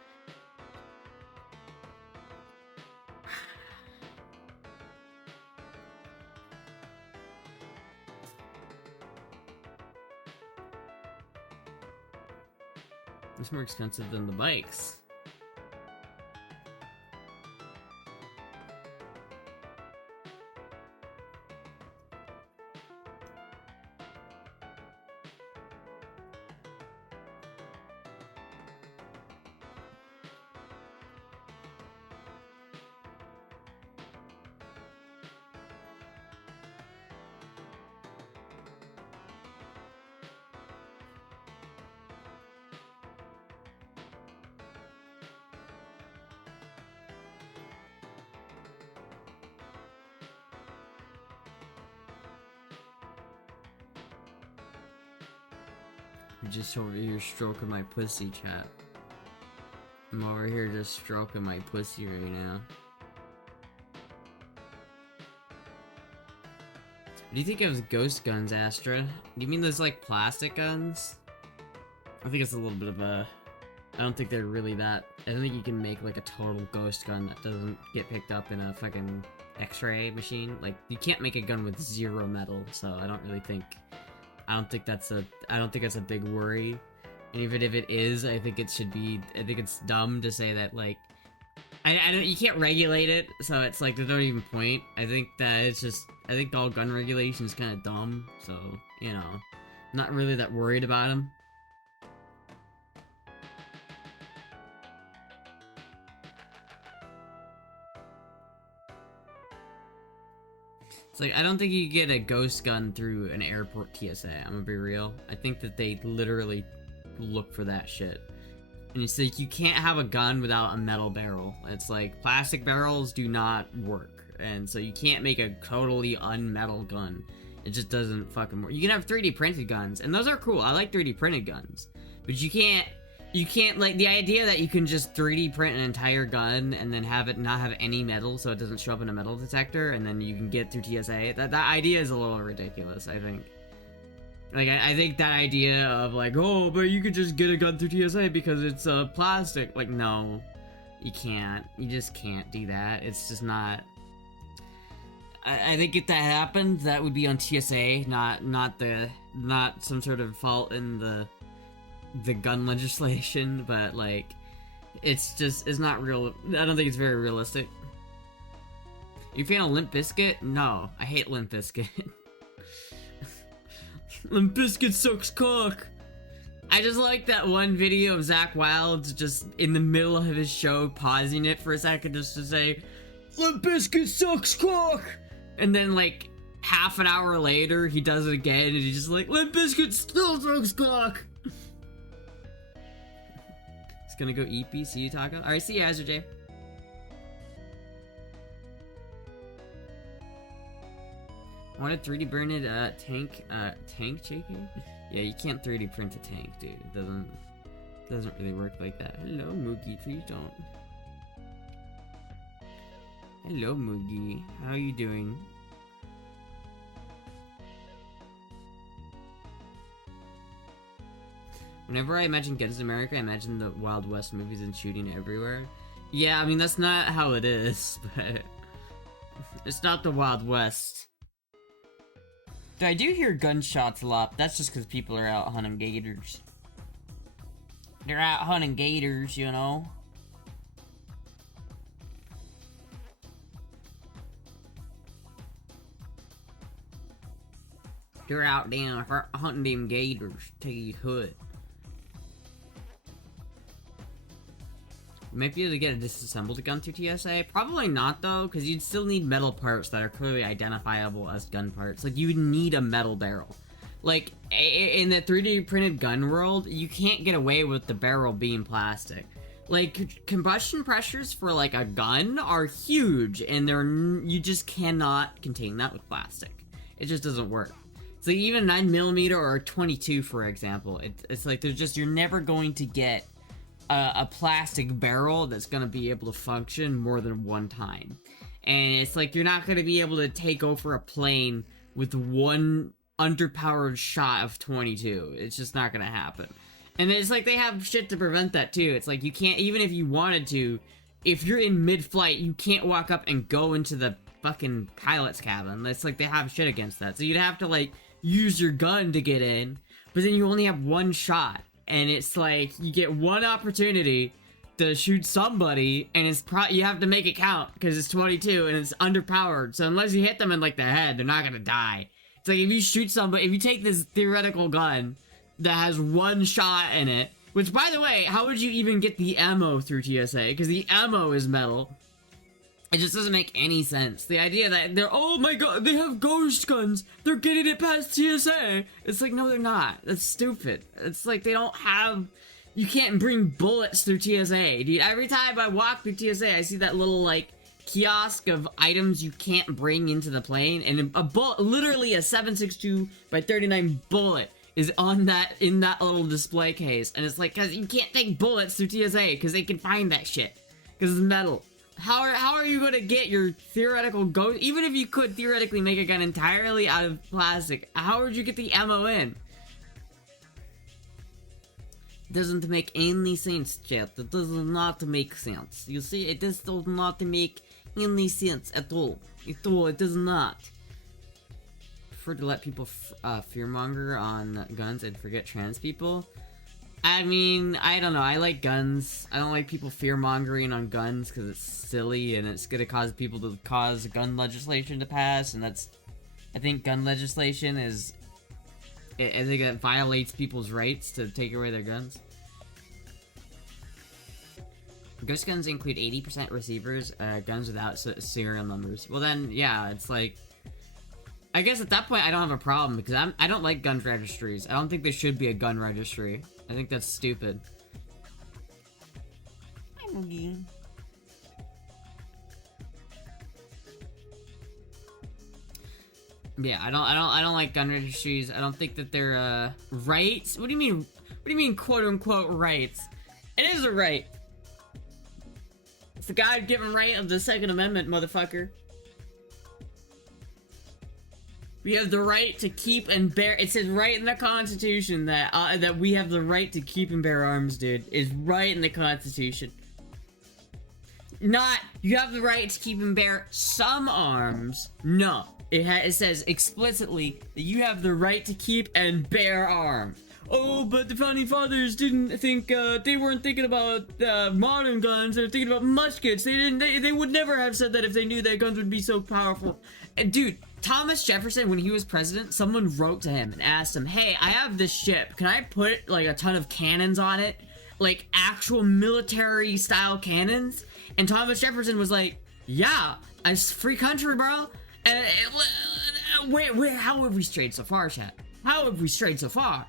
It's more expensive than the bikes. I'm just over here stroking my pussy, chat. I'm over here just stroking my pussy right now. What do you think of ghost guns, Astra? Do you mean those like plastic guns? I think it's a little bit of a... I don't think they're really that... I don't think you can make like a total ghost gun that doesn't get picked up in a fucking X-ray machine. Like, you can't make a gun with 0 metal, so I don't think that's a big worry. And even if it is, I think it's dumb to say that, like, you can't regulate it, so it's like, there's no even point. I think all gun regulation is kind of dumb, so, you know, not really that worried about them. It's like, I don't think you get a ghost gun through an airport TSA, I'm gonna be real. I think that they literally look for that shit. And it's like, you can't have a gun without a metal barrel. It's like, plastic barrels do not work. And so you can't make a totally unmetal gun. It just doesn't fucking work. You can have 3D printed guns, and those are cool. I like 3D printed guns. But you can't, like, the idea that you can just 3D print an entire gun and then have it not have any metal so it doesn't show up in a metal detector and then you can get through TSA, that idea is a little ridiculous, I think. Like, I think that idea of, like, oh, but you could just get a gun through TSA because it's plastic. Like, no, you can't. You just can't do that. It's just not... I think if that happened, that would be on TSA, not some sort of fault in the gun legislation, but, like, it's not real. I don't think it's very realistic. You a fan of Limp Bizkit? No, I hate Limp Bizkit. Limp Bizkit sucks cock. I just like that one video of Zach Wilde just in the middle of his show pausing it for a second just to say, Limp Bizkit sucks cock! And then, like, half an hour later, he does it again, and he's just like, Limp Bizkit still sucks cock! It's gonna go EP, see you, Taco. Alright, see you, Azure J. I want a 3D printed tank JK? Yeah, you can't 3D print a tank, dude. It doesn't really work like that. Hello, Moogie, please don't. Hello, Moogie. How are you doing? Whenever I imagine Guns in America, I imagine the Wild West movies and shooting everywhere. Yeah, I mean, that's not how it is, but... It's not the Wild West. I do hear gunshots a lot, but that's just because people are out hunting gators. They're out hunting gators, you know? They're out down hunting them gators, tell you what. You might be able to get a disassembled gun through TSA. Probably not, though, because you'd still need metal parts that are clearly identifiable as gun parts. Like, you would need a metal barrel. Like, in the 3D printed gun world, you can't get away with the barrel being plastic. Like, combustion pressures for, like, a gun are huge, and you just cannot contain that with plastic. It just doesn't work. It's like, even 9mm or 22, for example, it's like, you're never going to get a plastic barrel that's gonna be able to function more than one time. And it's like, you're not gonna be able to take over a plane with one underpowered shot of 22. It's just not gonna happen. And it's like, they have shit to prevent that too. It's like, you can't, even if you wanted to, if you're in mid-flight, you can't walk up and go into the fucking pilot's cabin. It's like, they have shit against that. So you'd have to, like, use your gun to get in, but then you only have one shot. And it's like, you get one opportunity to shoot somebody, and you have to make it count, because it's 22, and it's underpowered, so unless you hit them in, like, the head, they're not gonna die. It's like, if you shoot somebody, if you take this theoretical gun that has one shot in it, which, by the way, how would you even get the ammo through TSA? Because the ammo is metal. It just doesn't make any sense. The idea that oh my god, they have ghost guns, they're getting it past TSA. It's like, no, they're not. That's stupid. It's like, they don't have, you can't bring bullets through TSA. Dude, every time I walk through TSA, I see that little, like, kiosk of items you can't bring into the plane, and a bullet, literally a 7.62 by 39 bullet is in that little display case. And it's like, cause you can't take bullets through TSA, because they can find that shit. Because it's metal. How are you gonna get your theoretical ghost? Even if you could theoretically make a gun entirely out of plastic, how would you get the ammo in? Doesn't make any sense, chat. It does not make sense. You see, it just does not make any sense at all. At all, it does not. Prefer to let people fearmonger on guns and forget trans people. I mean, I don't know. I like guns. I don't like people fear-mongering on guns because it's silly and it's gonna cause people to cause gun legislation to pass, and that's... I think gun legislation is... I think it violates people's rights to take away their guns. Ghost guns include 80% receivers, guns without serial numbers. Well then, yeah, it's like... I guess at that point I don't have a problem because I don't like gun registries. I don't think there should be a gun registry. I think that's stupid. Yeah, I don't like gun registries. I don't think that they're rights. What do you mean? What do you mean, quote unquote rights? It is a right. It's the God-given right of the Second Amendment, motherfucker. We have the right to keep and bear. It says right in the Constitution that that we have the right to keep and bear arms, dude. It's right in the Constitution. Not you have the right to keep and bear some arms. No, it says explicitly that you have the right to keep and bear arms. Oh, but the founding fathers didn't think they weren't thinking about modern guns. They're thinking about muskets. They would never have said that if they knew that guns would be so powerful. And dude, Thomas Jefferson, when he was president, someone wrote to him and asked him, hey, I have this ship. Can I put, like, a ton of cannons on it? Like, actual military-style cannons? And Thomas Jefferson was like, yeah, it's free country, bro. And wait, how have we strayed so far, chat? How have we strayed so far?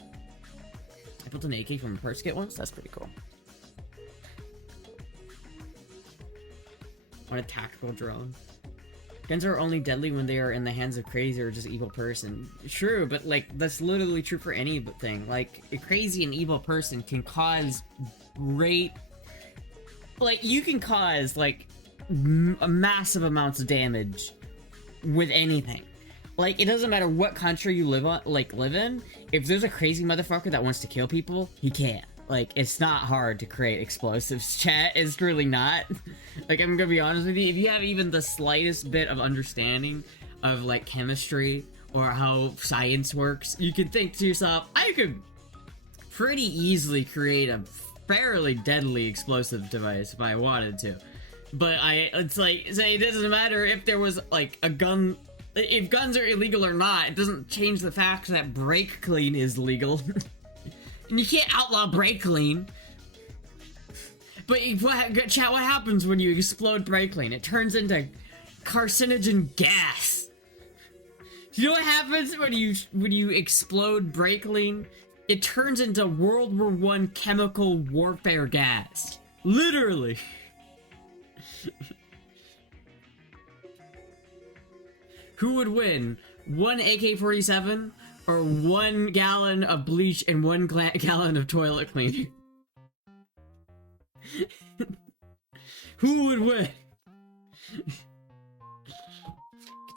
I built an AK from a parts kit once? That's pretty cool. On a tactical drone. Guns are only deadly when they are in the hands of crazy or just evil person. True, but like that's literally true for anything. Like a crazy and evil person can cause great, like you can cause like massive amounts of damage with anything. Like it doesn't matter what country you live in. If there's a crazy motherfucker that wants to kill people, he can. Like, it's not hard to create explosives, chat. It's really not. Like, I'm gonna be honest with you. If you have even the slightest bit of understanding of, like, chemistry or how science works, you can think to yourself, I could pretty easily create a fairly deadly explosive device if I wanted to. But it's like, say, it doesn't matter if there was, like, a gun... If guns are illegal or not, it doesn't change the fact that brake clean is legal. And you can't outlaw brake clean. But chat, what happens when you explode brake clean? It turns into carcinogen gas. You know what happens when you explode brake clean? It turns into World War I chemical warfare gas. Literally. Who would win? One AK-47 or 1 gallon of bleach and 1 gallon of toilet cleaner? Who would win?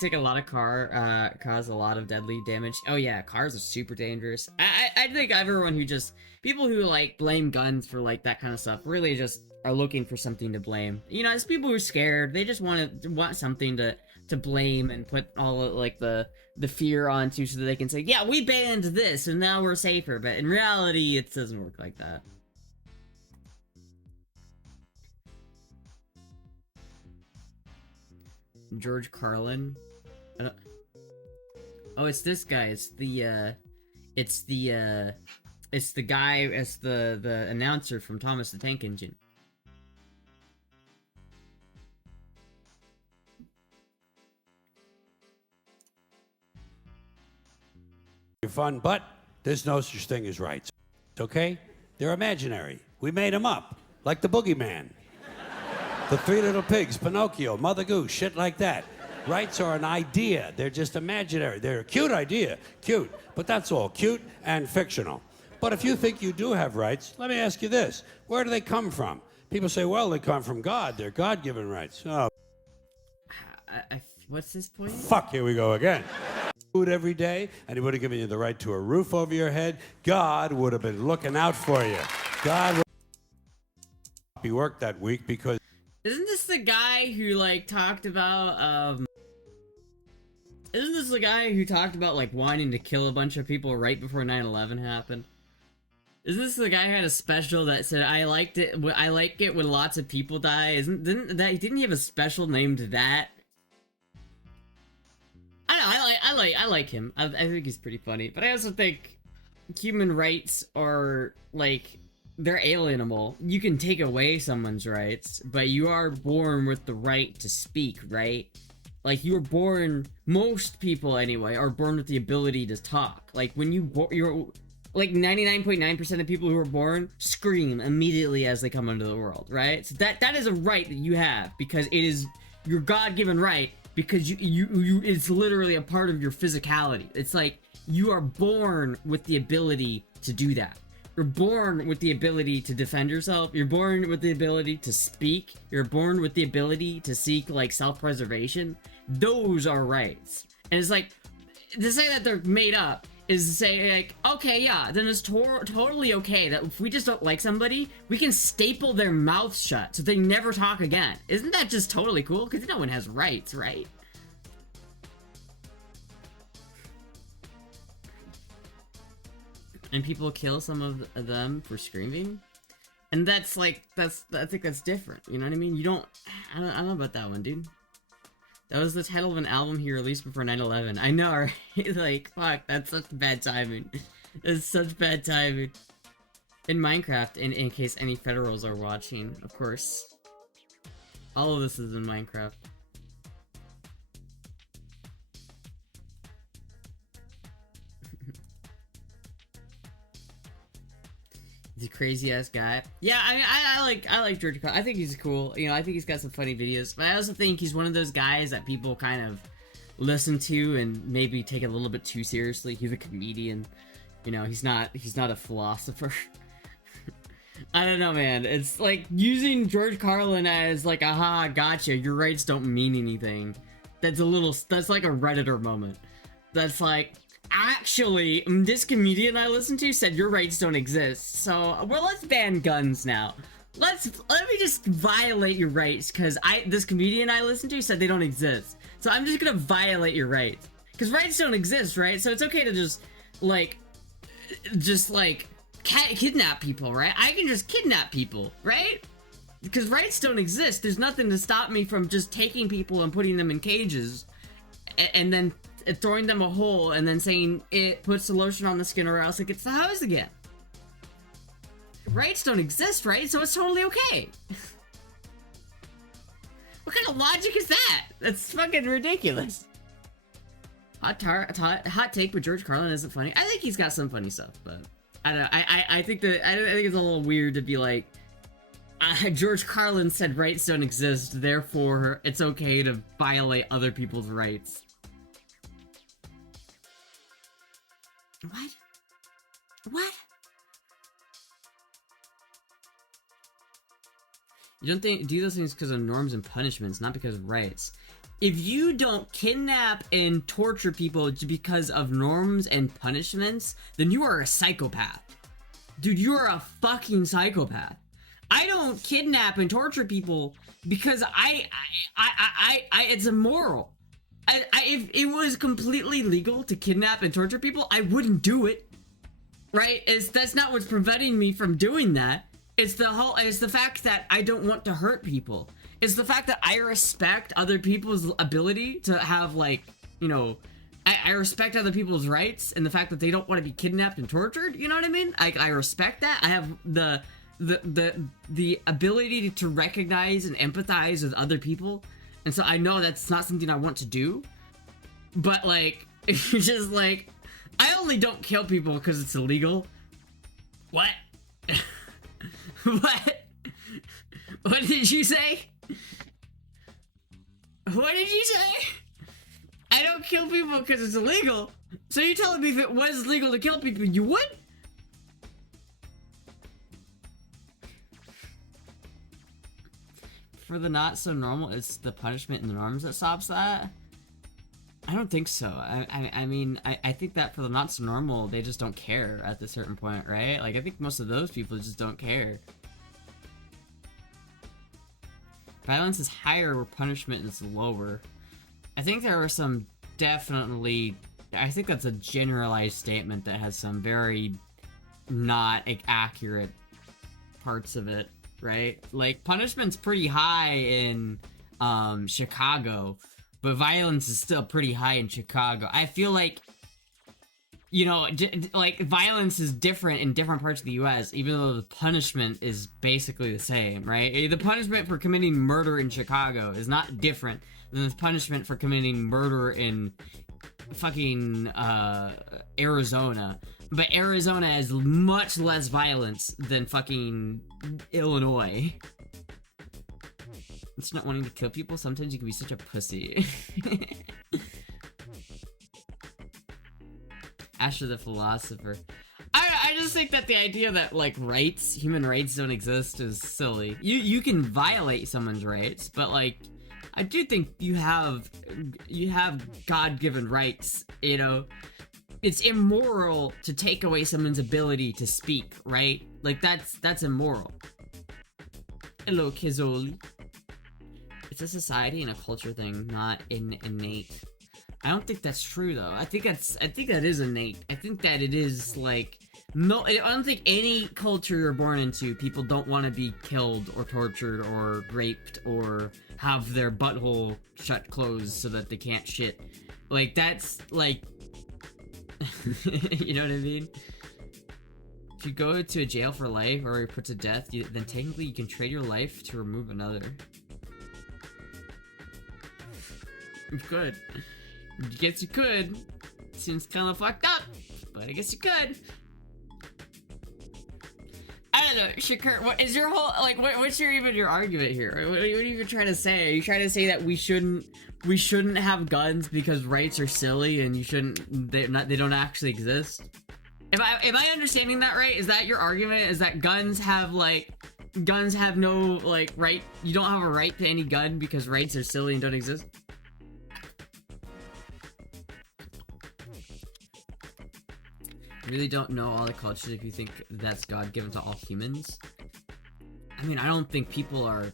Take a lot of cause a lot of deadly damage. Oh yeah, cars are super dangerous. I think everyone who just... People who, like, blame guns for, like, that kind of stuff really just are looking for something to blame. You know, it's people who are scared. They just want something to blame and put all of, like, the fear onto so that they can say, yeah, we banned this and now we're safer. But in reality, it doesn't work like that. George Carlin. Oh, it's this guy. It's the guy as the announcer from Thomas the Tank Engine. Fun, but there's no such thing as rights. Okay? They're imaginary. We made them up, like the boogeyman. The Three Little Pigs, Pinocchio, Mother Goose, shit like that. Rights are an idea. They're just imaginary. They're a cute idea. Cute. But that's all. Cute and fictional. But if you think you do have rights, let me ask you this. Where do they come from? People say, well, they come from God. They're God-given rights. Oh. What's this point? Fuck, here we go again. Food every day, and he would have given you the right to a roof over your head. God would have been looking out for you. God would be worked that week because... Isn't this the guy who like talked about isn't this the guy who talked about like wanting to kill a bunch of people right before 9/11 happened? Isn't this the guy who had a special that said I like it when lots of people die? Didn't he have a special named that? I like him. I think he's pretty funny, but I also think human rights are like they're alienable. You can take away someone's rights, but you are born with the right to speak, right? Like you were born, most people anyway, are born with the ability to talk. Like when you're like 99.9% of people who are born scream immediately as they come into the world, right? So that is a right that you have because it is your God-given right because you it's literally a part of your physicality. It's like you are born with the ability to do that. You're born with the ability to defend yourself. You're born with the ability to speak. You're born with the ability to seek like self-preservation. Those are rights. And it's like to say that they're made up is to say like, okay, yeah, then it's totally okay that if we just don't like somebody, we can staple their mouth shut so they never talk again. Isn't that just totally cool? Because no one has rights, right? And people kill some of them for screaming, and that's like I think that's different. You know what I mean? I don't know about that one, dude. That was the title of an album he released before 9/11. I know, right? Like, fuck, that's such bad timing. It's such bad timing. In Minecraft, in case any federals are watching, of course. All of this is in Minecraft. He's a crazy ass guy. Yeah, I mean, I like George Carlin. I think he's cool. You know, I think he's got some funny videos. But I also think he's one of those guys that people kind of listen to and maybe take a little bit too seriously. He's a comedian. You know, he's not a philosopher. I don't know, man. It's like using George Carlin as like, aha, gotcha. Your rights don't mean anything. That's like a Redditor moment. That's like, actually, this comedian I listened to said your rights don't exist. So, well, let's ban guns now. Let me just violate your rights because this comedian I listened to said they don't exist. So I'm just gonna violate your rights because rights don't exist, right? So it's okay to just kidnap people, right? I can just kidnap people, right? Because rights don't exist. There's nothing to stop me from just taking people and putting them in cages and then throwing them a hole and then saying it puts the lotion on the skin or else it gets the hose again. Rights don't exist, right? So it's totally okay. What kind of logic is that? That's fucking ridiculous. Hot take, but George Carlin isn't funny. I think he's got some funny stuff, but I don't know. I think it's a little weird to be like, George Carlin said rights don't exist, therefore it's okay to violate other people's rights. What? What? You don't do those things because of norms and punishments, not because of rights. If you don't kidnap and torture people because of norms and punishments, then you are a psychopath. Dude, you are a fucking psychopath. I don't kidnap and torture people because it's immoral. If it was completely legal to kidnap and torture people, I wouldn't do it. Right? That's not what's preventing me from doing that. It's the fact that I don't want to hurt people. It's the fact that I respect other people's ability to have, like, you know, I respect other people's rights and the fact that they don't want to be kidnapped and tortured. You know what I mean? I respect that. I have the ability to recognize and empathize with other people. And so I know that's not something I want to do. But, like, it's just like, I only don't kill people because it's illegal. What? What? What did you say? What did you say? I don't kill people because it's illegal. So you're telling me if it was legal to kill people, you would? For the not so normal, it's the punishment and the norms that stops that? I don't think so. I mean, I think that for the not so normal, they just don't care at a certain point, right? Like, I think most of those people just don't care. Violence is higher where punishment is lower. I think there are some definitely... I think that's a generalized statement that has some very not accurate parts of it, right? Like, punishment's pretty high in Chicago, but violence is still pretty high in Chicago. I feel like, you know, like, violence is different in different parts of the US, even though the punishment is basically the same, right? The punishment for committing murder in Chicago is not different than the punishment for committing murder in fucking Arizona. But Arizona has much less violence than fucking Illinois. It's not wanting to kill people. Sometimes you can be such a pussy. Astra the philosopher. I just think that the idea that, like, rights, human rights don't exist is silly. You can violate someone's rights, but, like, I do think you have God-given rights, you know? It's immoral to take away someone's ability to speak, right? Like, that's immoral. Hello, Kizoli. It's a society and a culture thing, not innate. I don't think that's true, though. I think that is innate. I think that it is, like... No, I don't think any culture you're born into, people don't want to be killed or tortured or raped or have their butthole shut closed so that they can't shit. Like, that's, like... you know what I mean? If you go to a jail for life or you're put to death, then technically you can trade your life to remove another. You could. I guess you could. Seems kind of fucked up, but I guess you could. I don't know, Shakur, what is your whole, like, what's your argument here? What are you even trying to say? Are you trying to say that we shouldn't have guns because rights are silly and they don't actually exist? Am I understanding that right? Is that your argument? Is that guns have no, like, right? You don't have a right to any gun because rights are silly and don't exist? I really don't know all the cultures if you think that's God given to all humans. I mean, I don't think people are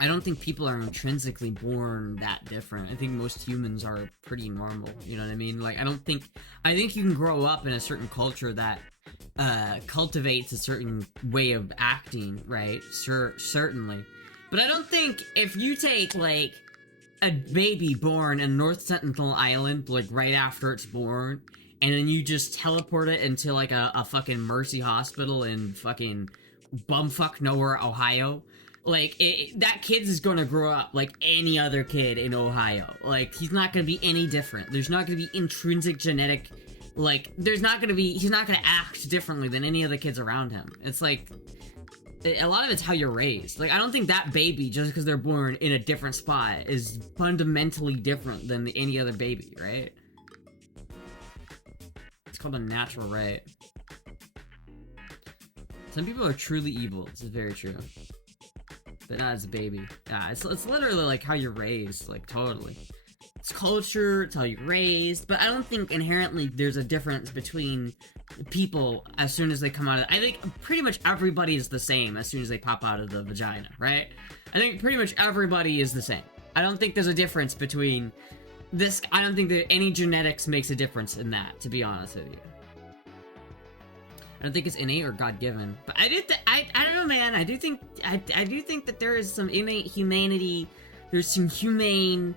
intrinsically born that different. I think most humans are pretty normal, you know what I mean? Like, I think you can grow up in a certain culture that cultivates a certain way of acting, right? Certainly. But I don't think if you take, like, a baby born in North Sentinel Island, like, right after it's born, and then you just teleport it into, like, a fucking Mercy hospital in fucking bumfuck nowhere, Ohio. Like, that kid is gonna grow up like any other kid in Ohio. Like, he's not gonna be any different. There's not gonna be intrinsic genetic, like, he's not gonna act differently than any other kids around him. It's like, a lot of it's how you're raised. Like, I don't think that baby, just because they're born in a different spot, is fundamentally different than any other baby, right? It's called a natural right. Some people are truly evil. This is very true. But not as a baby. Yeah, it's literally like how you're raised. Like, totally. It's culture, it's how you're raised. But I don't think inherently there's a difference between people as soon as they come out of... I think pretty much everybody is the same as soon as they pop out of the vagina, right? I think pretty much everybody is the same. I don't think there's a difference between... this, I don't think that any genetics makes a difference in that, to be honest with you. I don't think it's innate or God-given, but I don't know, man. I do think that there is some innate humanity. There's some humane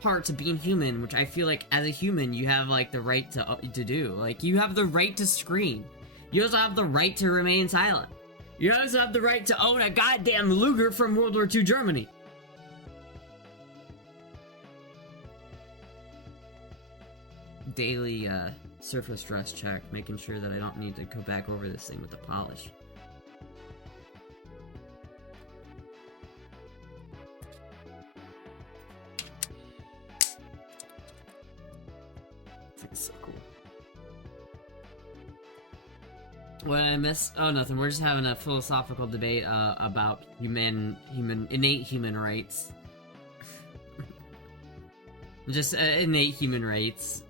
parts of being human, which I feel like as a human you have, like, the right to do. Like, you have the right to scream. You also have the right to remain silent. You also have the right to own a goddamn Luger from World War II Germany. Daily surface stress check, making sure that I don't need to go back over this thing with the polish. It's so cool. What did I miss? Oh, nothing. We're just having a philosophical debate about innate human rights. Just innate human rights.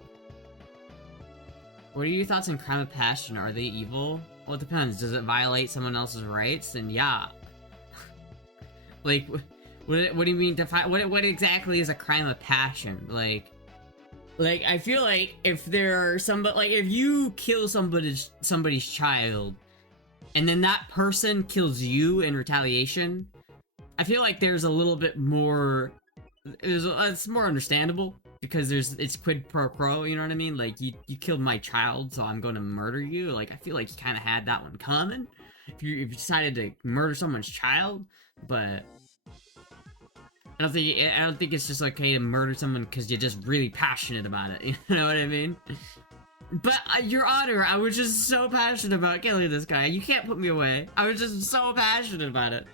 What are your thoughts on crime of passion? Are they evil? Well, it depends. Does it violate someone else's rights? Then yeah. Like, What do you mean define? What exactly is a crime of passion? Like I feel like if there are somebody, like if you kill somebody's child, and then that person kills you in retaliation, I feel like there's a little bit more. It's more understandable because it's quid pro quo. You know what I mean? Like you killed my child, so I'm going to murder you. Like I feel like you kind of had that one coming. If you decided to murder someone's child, but I don't think it's just okay to murder someone because you're just really passionate about it. You know what I mean? But Your Honor, I was just so passionate about killing this guy. You can't put me away. I was just so passionate about it.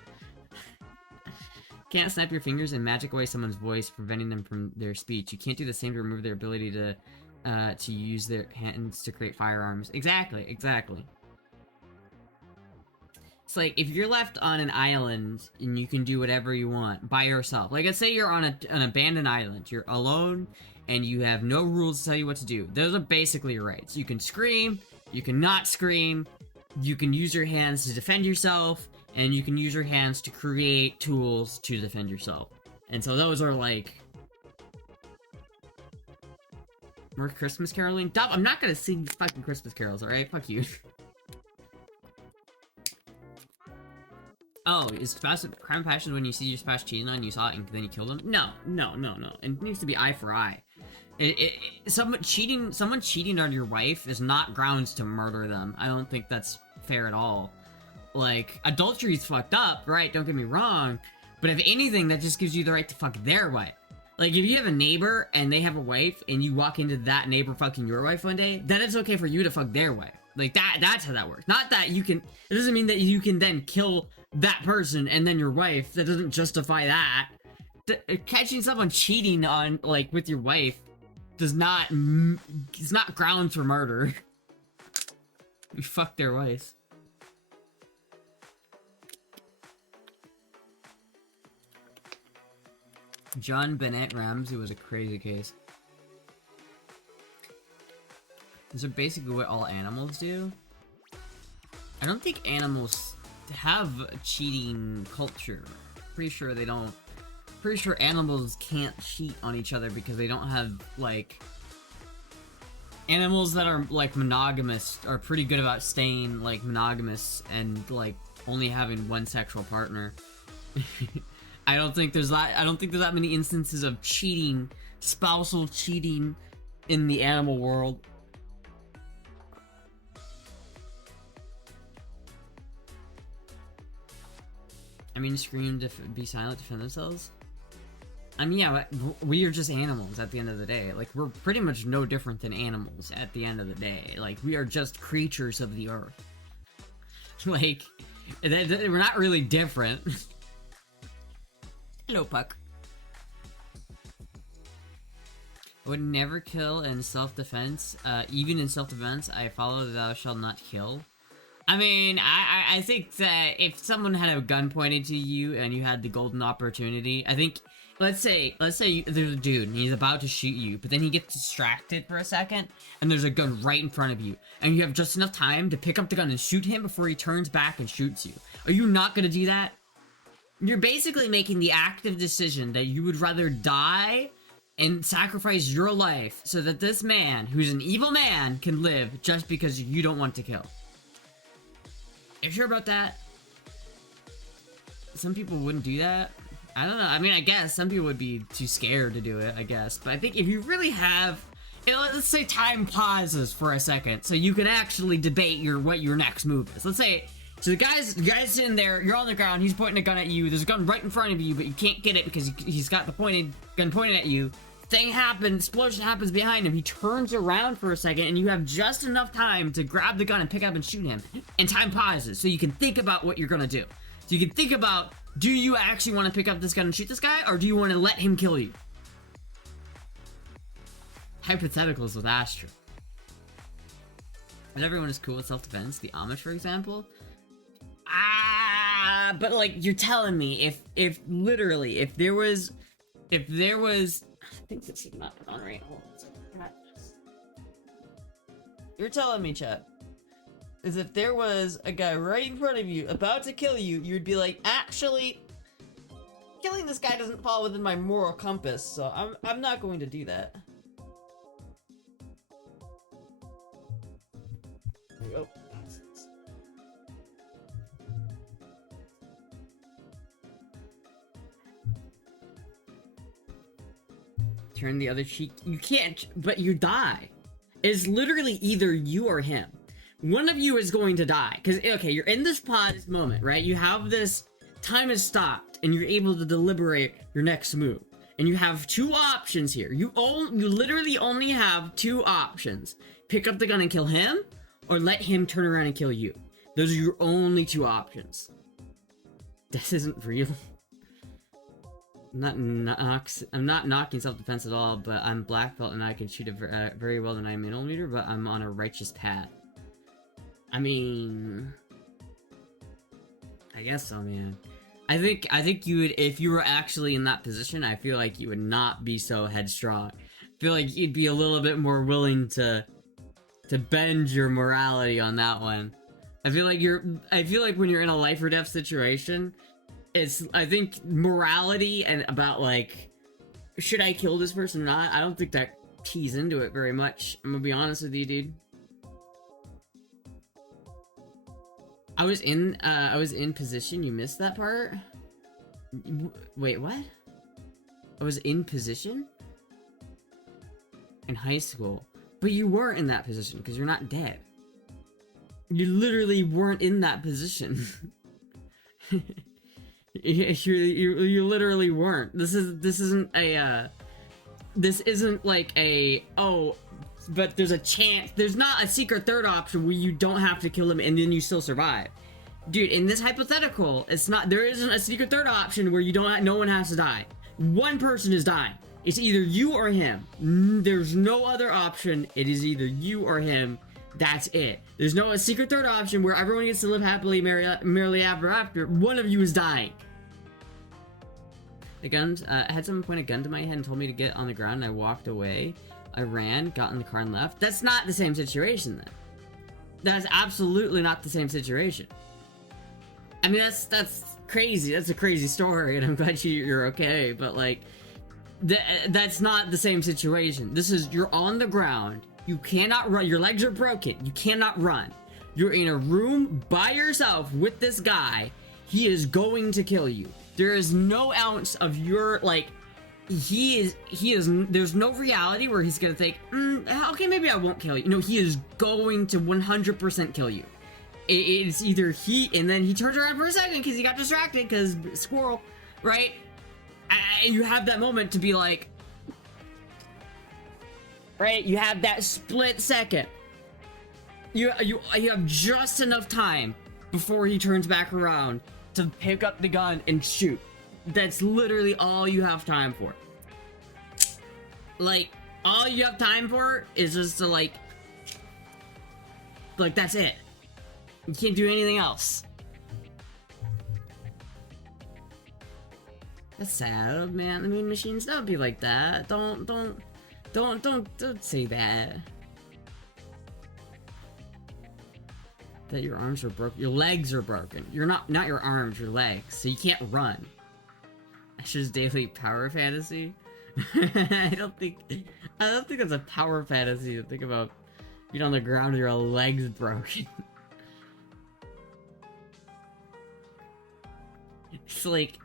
Can't snap your fingers and magic away someone's voice, preventing them from their speech. You can't do the same to remove their ability to use their hands to create firearms. Exactly. It's like, if you're left on an island and you can do whatever you want by yourself. Like, let's say you're on an abandoned island. You're alone and you have no rules to tell you what to do. Those are basically your rights. You can scream, you can not scream, you can use your hands to defend yourself, and you can use your hands to create tools to defend yourself. And so those are like... More Christmas caroling? Stop, I'm not gonna sing fucking Christmas carols, alright? Fuck you. Oh, is crime of passion when you see your spouse cheating on you, saw it, and then you kill them? No. It needs to be eye for eye. Someone cheating on your wife is not grounds to murder them. I don't think that's fair at all. Like, adultery is fucked up, right? Don't get me wrong. But if anything, that just gives you the right to fuck their wife. Like, if you have a neighbor and they have a wife and you walk into that neighbor fucking your wife one day, then it's okay for you to fuck their wife. Like, that's how that works. Not that you can... It doesn't mean that you can then kill that person and then your wife. That doesn't justify that. Catching someone cheating on, like, with your wife does not... It's not grounds for murder. You fuck their wife. John Bennett Ramsey was a crazy case. These are basically what all animals do. I don't think animals have a cheating culture. Pretty sure they don't. Pretty sure animals can't cheat on each other because they don't have, like... Animals that are, like, monogamous are pretty good about staying, like, monogamous and, like, only having one sexual partner. I don't think there's that many instances of cheating, spousal cheating in the animal world. I mean, scream, be silent, defend themselves? I mean, yeah, but we are just animals at the end of the day. Like, we're pretty much no different than animals at the end of the day. Like, we are just creatures of the earth. Like, we're not really different. Hello, Puck. I would never kill in self-defense. Even in self-defense, I follow the thou shalt not kill. I mean, I think that if someone had a gun pointed to you and you had the golden opportunity, I think, let's say there's a dude and he's about to shoot you, but then he gets distracted for a second and there's a gun right in front of you and you have just enough time to pick up the gun and shoot him before he turns back and shoots you. Are you not gonna do that? You're basically making the active decision that you would rather die and sacrifice your life so that this man, who's an evil man, can live just because you don't want to kill. You sure about that? Some people wouldn't do that. I don't know. I mean, I guess some people would be too scared to do it, I guess. But I think if you really have... let's say time pauses for a second so you can actually debate what your next move is. Let's say... So the guy's sitting there, you're on the ground, he's pointing a gun at you, there's a gun right in front of you, but you can't get it because he's got the gun pointed at you. Thing happens, explosion happens behind him, he turns around for a second, and you have just enough time to grab the gun and pick up and shoot him. And time pauses, so you can think about what you're gonna do. So you can think about, do you actually want to pick up this gun and shoot this guy, or do you want to let him kill you? Hypotheticals with Astra. Not everyone is cool with self-defense. The Amish, for example. But like, you're telling me, if literally, if there was, I think this is not on right. You're telling me, chat, is if there was a guy right in front of you about to kill you, you'd be like, actually, killing this guy doesn't fall within my moral compass, so I'm not going to do that. There we go. Turn the other cheek. You can't, but you die. It's literally either you or him. One of you is going to die. Because, okay, you're in this pod, this moment, right? You have this, time has stopped, and you're able to deliberate your next move. And you have two options here. You literally only have two options. Pick up the gun and kill him, or let him turn around and kill you. Those are your only two options. This isn't real. I'm not knocking self-defense at all, but I'm black belt and I can shoot a very well the 9mm, but I'm on a righteous path. I mean, I guess so, man. I think you would, if you were actually in that position, I feel like you would not be so headstrong. I feel like you'd be a little bit more willing to bend your morality on that one. I feel like when you're in a life or death situation, I think morality and about like, should I kill this person or not? I don't think that keys into it very much. I'm gonna be honest with you, dude. I was in position. You missed that part? Wait, what? I was in position? In high school. But you weren't in that position because you're not dead. You literally weren't in that position. You literally weren't. This isn't like a, oh, but there's a chance. There's not a secret third option where you don't have to kill him and then you still survive. Dude, in this hypothetical, there isn't a secret third option where no one has to die. One person is dying. It's either you or him. There's no other option. It is either you or him. That's it. There's no a secret third option where everyone gets to live happily, merrily ever after. One of you is dying. The guns, I had someone point a gun to my head and told me to get on the ground, and I walked away. I ran, got in the car, and left. That's not the same situation, then. That's absolutely not the same situation. I mean, that's crazy. That's a crazy story, and I'm glad you're okay, but, like, that's not the same situation. This is, you're on the ground. You cannot run. Your legs are broken. You cannot run. You're in a room by yourself with this guy. He is going to kill you. There is no ounce of your, like, there's no reality where he's gonna think, okay, maybe I won't kill you. No, he is going to 100% kill you. It's either and then he turns around for a second because he got distracted because squirrel, right? You have that moment to be like, right? You have that split second. You have just enough time before he turns back around to pick up the gun and shoot. That's literally all you have time for. Like, all you have time for is just to, like, that's it. You can't do anything else. That's sad, man. I mean, machines don't be like that. Don't say that. That your arms are broken. Your legs are broken. You're not your arms, your legs. So you can't run. That's just daily power fantasy. I don't think that's a power fantasy to think about being on the ground with your legs broken. It's like,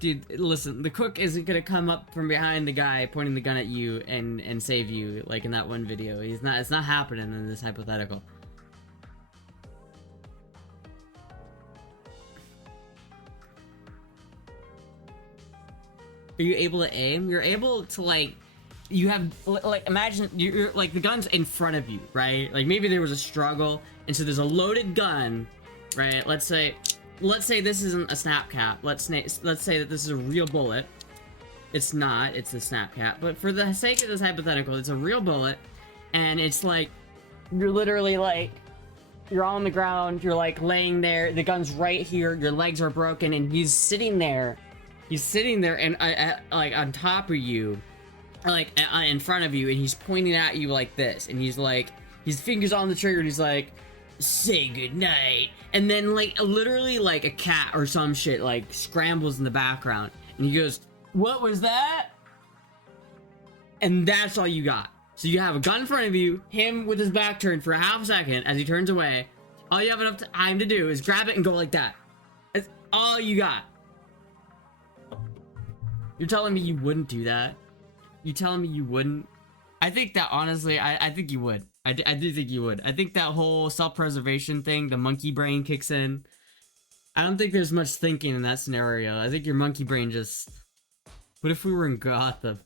dude, listen, the cook isn't gonna come up from behind the guy pointing the gun at you and save you like in that one video. It's not happening in this hypothetical. Are you able to aim? You're able to, like, you have, like, imagine you're like the gun's in front of you, right? Like, maybe there was a struggle, and so there's a loaded gun, right? Let's say this isn't a snap cap. Let's say that this is a real bullet. It's not. It's a snap cap. But for the sake of this hypothetical, it's a real bullet, and it's like you're literally like you're on the ground. You're like laying there. The gun's right here. Your legs are broken, and he's sitting there. He's sitting there and like on top of you, like in front of you, and he's pointing at you like this, and he's like, his fingers on the trigger, and he's like, say goodnight. And then, like, literally, like, a cat or some shit, like, scrambles in the background. And he goes, what was that? And that's all you got. So you have a gun in front of you, him with his back turned for a half a second as he turns away. All you have enough time to do is grab it and go like that. That's all you got. You're telling me you wouldn't do that? You telling me you wouldn't? I think that, honestly, I think you would. I do think you would. I think that whole self-preservation thing, the monkey brain kicks in. I don't think there's much thinking in that scenario. I think your monkey brain just... What if we were in Gotham?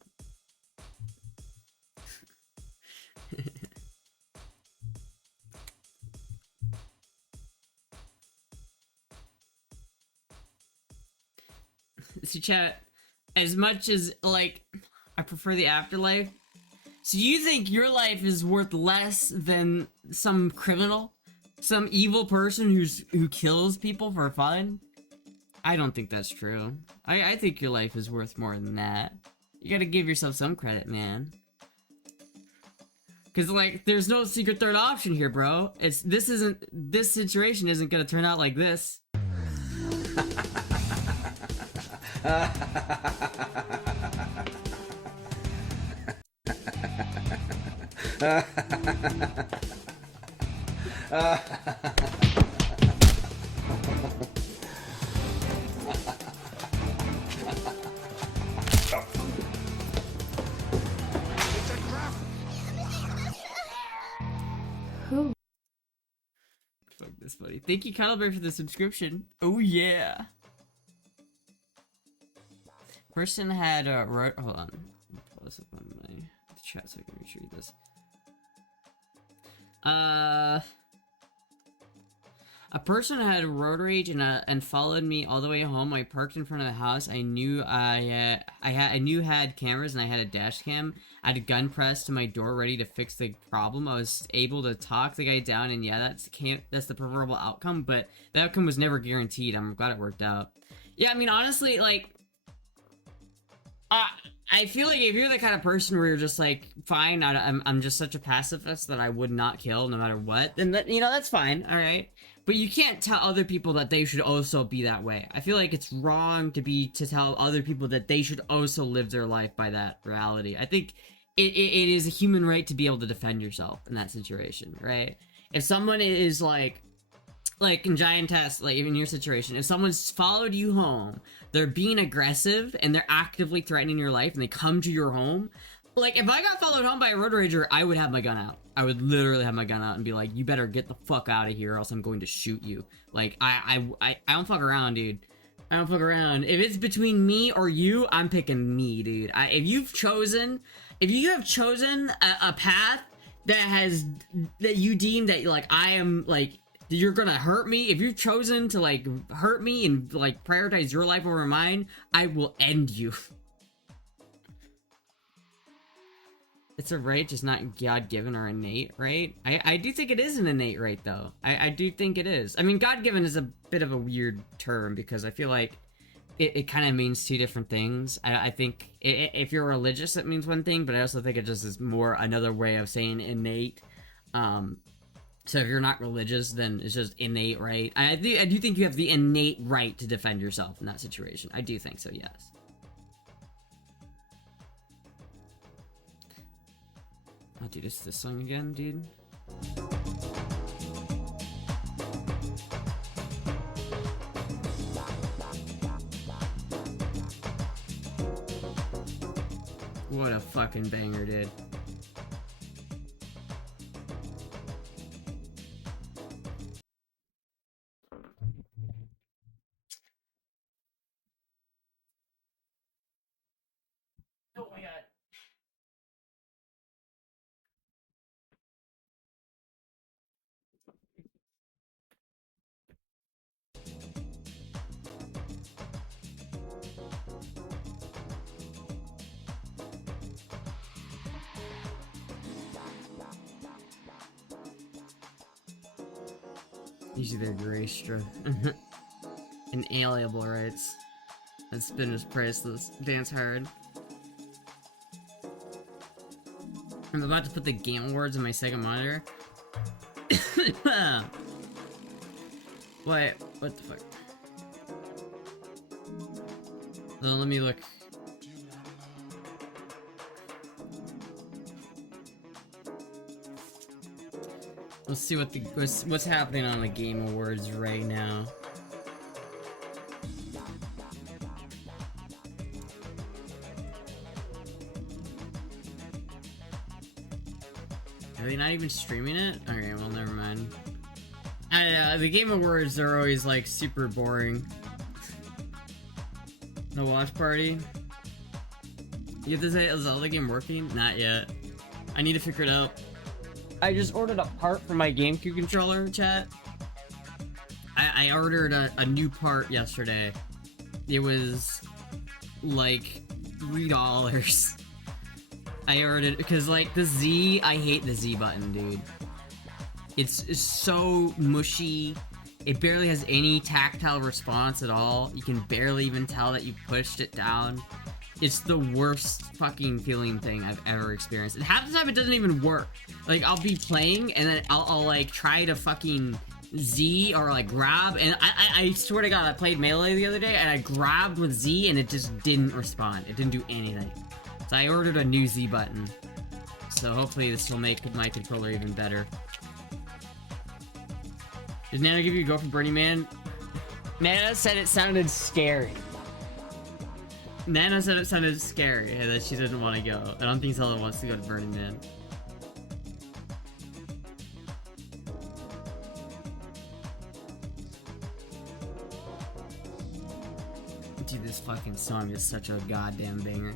So chat, as much as, like, I prefer the afterlife, so you think your life is worth less than some criminal? Some evil person who kills people for fun? I don't think that's true. I think your life is worth more than that. You gotta give yourself some credit, man. Cause, like, there's no secret third option here, bro. This situation isn't gonna turn out like this. Fuck this, buddy. Thank you, Cuddlebear, for the subscription. Oh yeah. Person had hold on. Pull this up on my chat so I can retrieve this. A person had road rage and followed me all the way home. I parked in front of the house. I knew I had cameras and I had a dash cam. I had a gun pressed to my door ready to fix the problem. I was able to talk the guy down, and yeah, that's the preferable outcome, but the outcome was never guaranteed. I'm glad it worked out. Yeah, I mean, honestly, like, I feel like if you're the kind of person where you're just like, fine, I'm just such a pacifist that I would not kill no matter what, then that, you know, that's fine, all right. But you can't tell other people that they should also be that way. I feel like it's wrong to tell other people that they should also live their life by that reality. I think it is a human right to be able to defend yourself in that situation, right? If someone is like in Giant Test, like in your situation, if someone's followed you home, they're being aggressive and they're actively threatening your life and they come to your home, like, if I got followed home by a road rager, I would have my gun out. I would literally have my gun out and be like, you better get the fuck out of here or else I'm going to shoot you. Like, I don't fuck around, dude. I don't fuck around. If it's between me or you, I'm picking me, dude. If you have chosen a path that you deem that, like, I am, like, you're gonna hurt me, if you've chosen to, like, hurt me and, like, prioritize your life over mine, I will end you. It's a right, just not God-given or innate, right? I do think it is an innate right, though. I do think it is. I mean, God-given is a bit of a weird term because I feel like it kind of means two different things. I think if you're religious, it means one thing, but I also think it just is more another way of saying innate. So if you're not religious, then it's just innate right. I do think you have the innate right to defend yourself in that situation. I do think so, yes. Oh, dude, it's this song again, dude. What a fucking banger, dude. Oh my god. Usually they're grace, inalienable rights. And spin is priceless. Dance hard. I'm about to put the Game Awards on my second monitor. What the fuck? Let me look. Let's see what's happening on the Game Awards right now. Are they not even streaming it? Okay, well, never mind. The Game Awards are always, like, super boring. No watch party? You have to say, is Zelda game working? Not yet. I need to figure it out. I just ordered a part for my GameCube controller, chat. I ordered a new part yesterday. It was, like, $3. I ordered it because, like, the Z, I hate the Z button, dude. It's so mushy. It barely has any tactile response at all. You can barely even tell that you pushed it down. It's the worst fucking feeling thing I've ever experienced. And half the time it doesn't even work. Like, I'll be playing and then I'll like try to fucking Z or like grab, and I swear to God, I played Melee the other day and I grabbed with Z and it just didn't respond. It didn't do anything. So I ordered a new Z button. So hopefully this will make my controller even better. Did Nana give you a go for Burning Man? Nana said it sounded scary. Nana said it sounded scary and that she didn't want to go. I don't think Zelda wants to go to Burning Man. Dude, this fucking song is such a goddamn banger.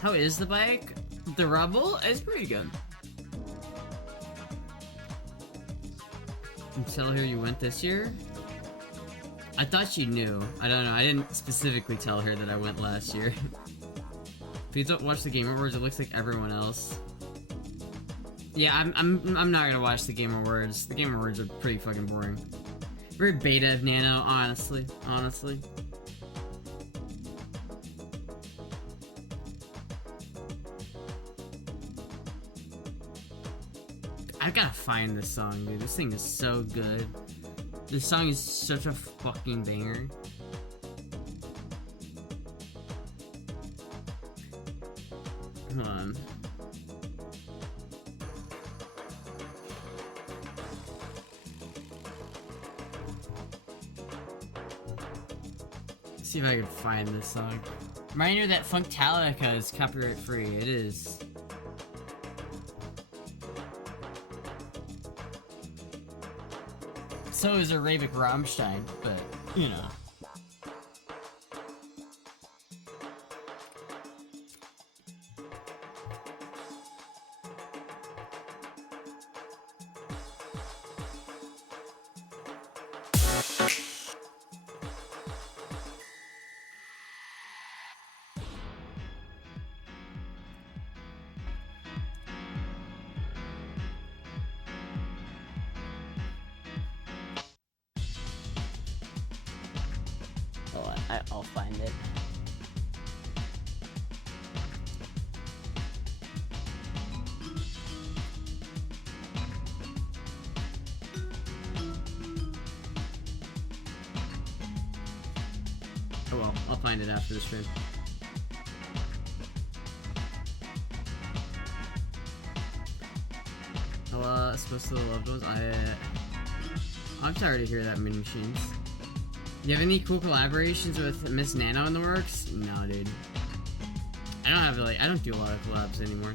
How is the bike? The Rebel is pretty good. You tell her you went this year? I thought she knew. I don't know. I didn't specifically tell her that I went last year. Please don't watch the Game Awards. It looks like everyone else. Yeah, I'm not gonna watch the Game Awards. The Game Awards are pretty fucking boring. Very beta of Nano, honestly. Honestly. I gotta find this song, dude. This thing is so good. This song is such a fucking banger. Hold on. Let's see if I can find this song. Reminder that Funktalica is copyright free. It is. So is Arabic Rammstein, but, you know. I'll find it. Oh well, I'll find it after the stream. Oh, supposed to the loved ones. I'm sorry to hear that, Mini Machines. You have any cool collaborations with Miss Nano in the works? No, dude. I don't have I don't do a lot of collabs anymore.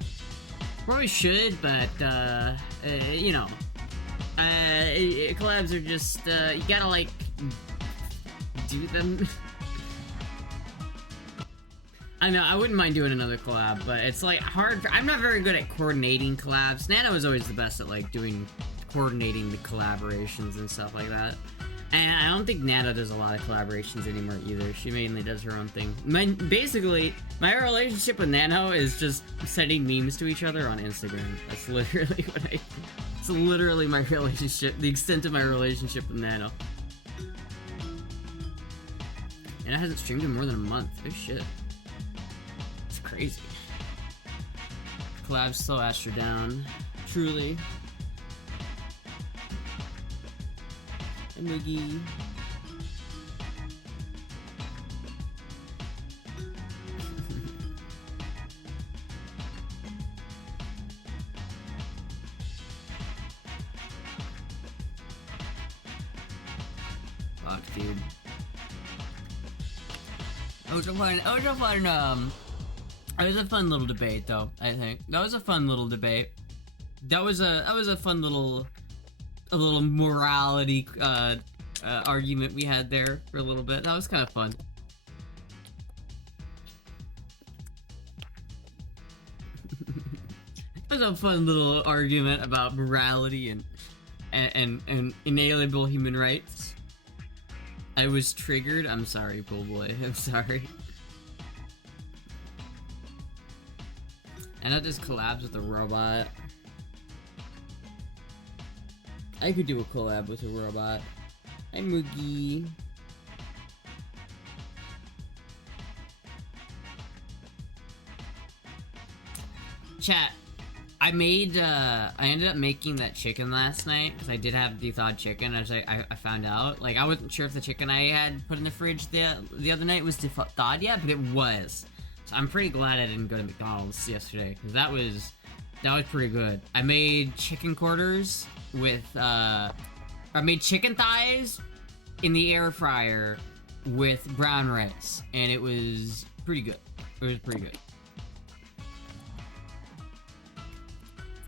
Probably should, but you know, collabs are just you gotta like do them. I know I wouldn't mind doing another collab, but it's like hard. I'm not very good at coordinating collabs. Nano is always the best at like coordinating the collaborations and stuff like that. And I don't think Nana does a lot of collaborations anymore either. She mainly does her own thing. Basically, my relationship with Nano is just sending memes to each other on Instagram. That's literally what it's literally my relationship, the extent of my relationship with Nano. Nana hasn't streamed in more than a month. Oh shit. It's crazy. Collabs slow Astra down. Truly. And Moogie. Fuck, dude. It was a fun little debate, though. I think that was a fun little debate. That was a fun little morality argument we had there for a little bit. That was kind of fun. That was a fun little argument about morality and inalienable human rights. I was triggered. I'm sorry, Pool Boy. I'm sorry. And that just collabs with a robot. I could do a collab with a robot. Hi, Moogie. Chat. I ended up making that chicken last night, because I did have the thawed chicken, as I found out. Like, I wasn't sure if the chicken I had put in the fridge the other night was thawed yet, but it was. So I'm pretty glad I didn't go to McDonald's yesterday, because that was pretty good. I made chicken quarters with, I made chicken thighs in the air fryer with brown rice, and it was pretty good. It was pretty good.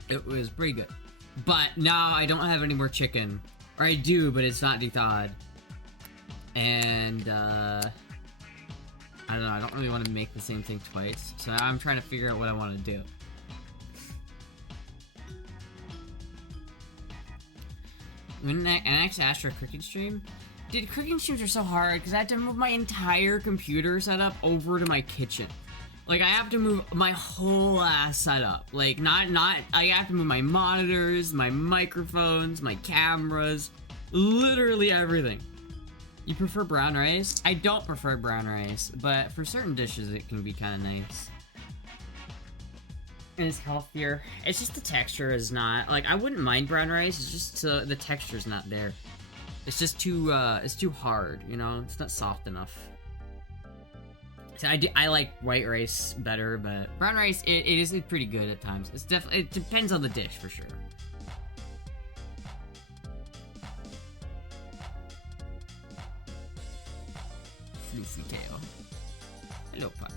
It was pretty good. But now I don't have any more chicken. Or I do, but it's not de-thawed. And, I don't know, I don't really want to make the same thing twice. So now I'm trying to figure out what I want to do. An next Astra cooking stream? Dude, cooking streams are so hard because I have to move my entire computer setup over to my kitchen. Like, I have to move my whole ass setup. Like, I have to move my monitors, my microphones, my cameras, literally everything. You prefer brown rice? I don't prefer brown rice, but for certain dishes it can be kind of nice. And it's healthier. It's just the texture is not, like, I wouldn't mind brown rice, it's just the texture's not there. It's just too hard, you know? It's not soft enough. So I like white rice better, but brown rice, it is pretty good at times. It depends on the dish, for sure. Floofy tail. Hello, Puck.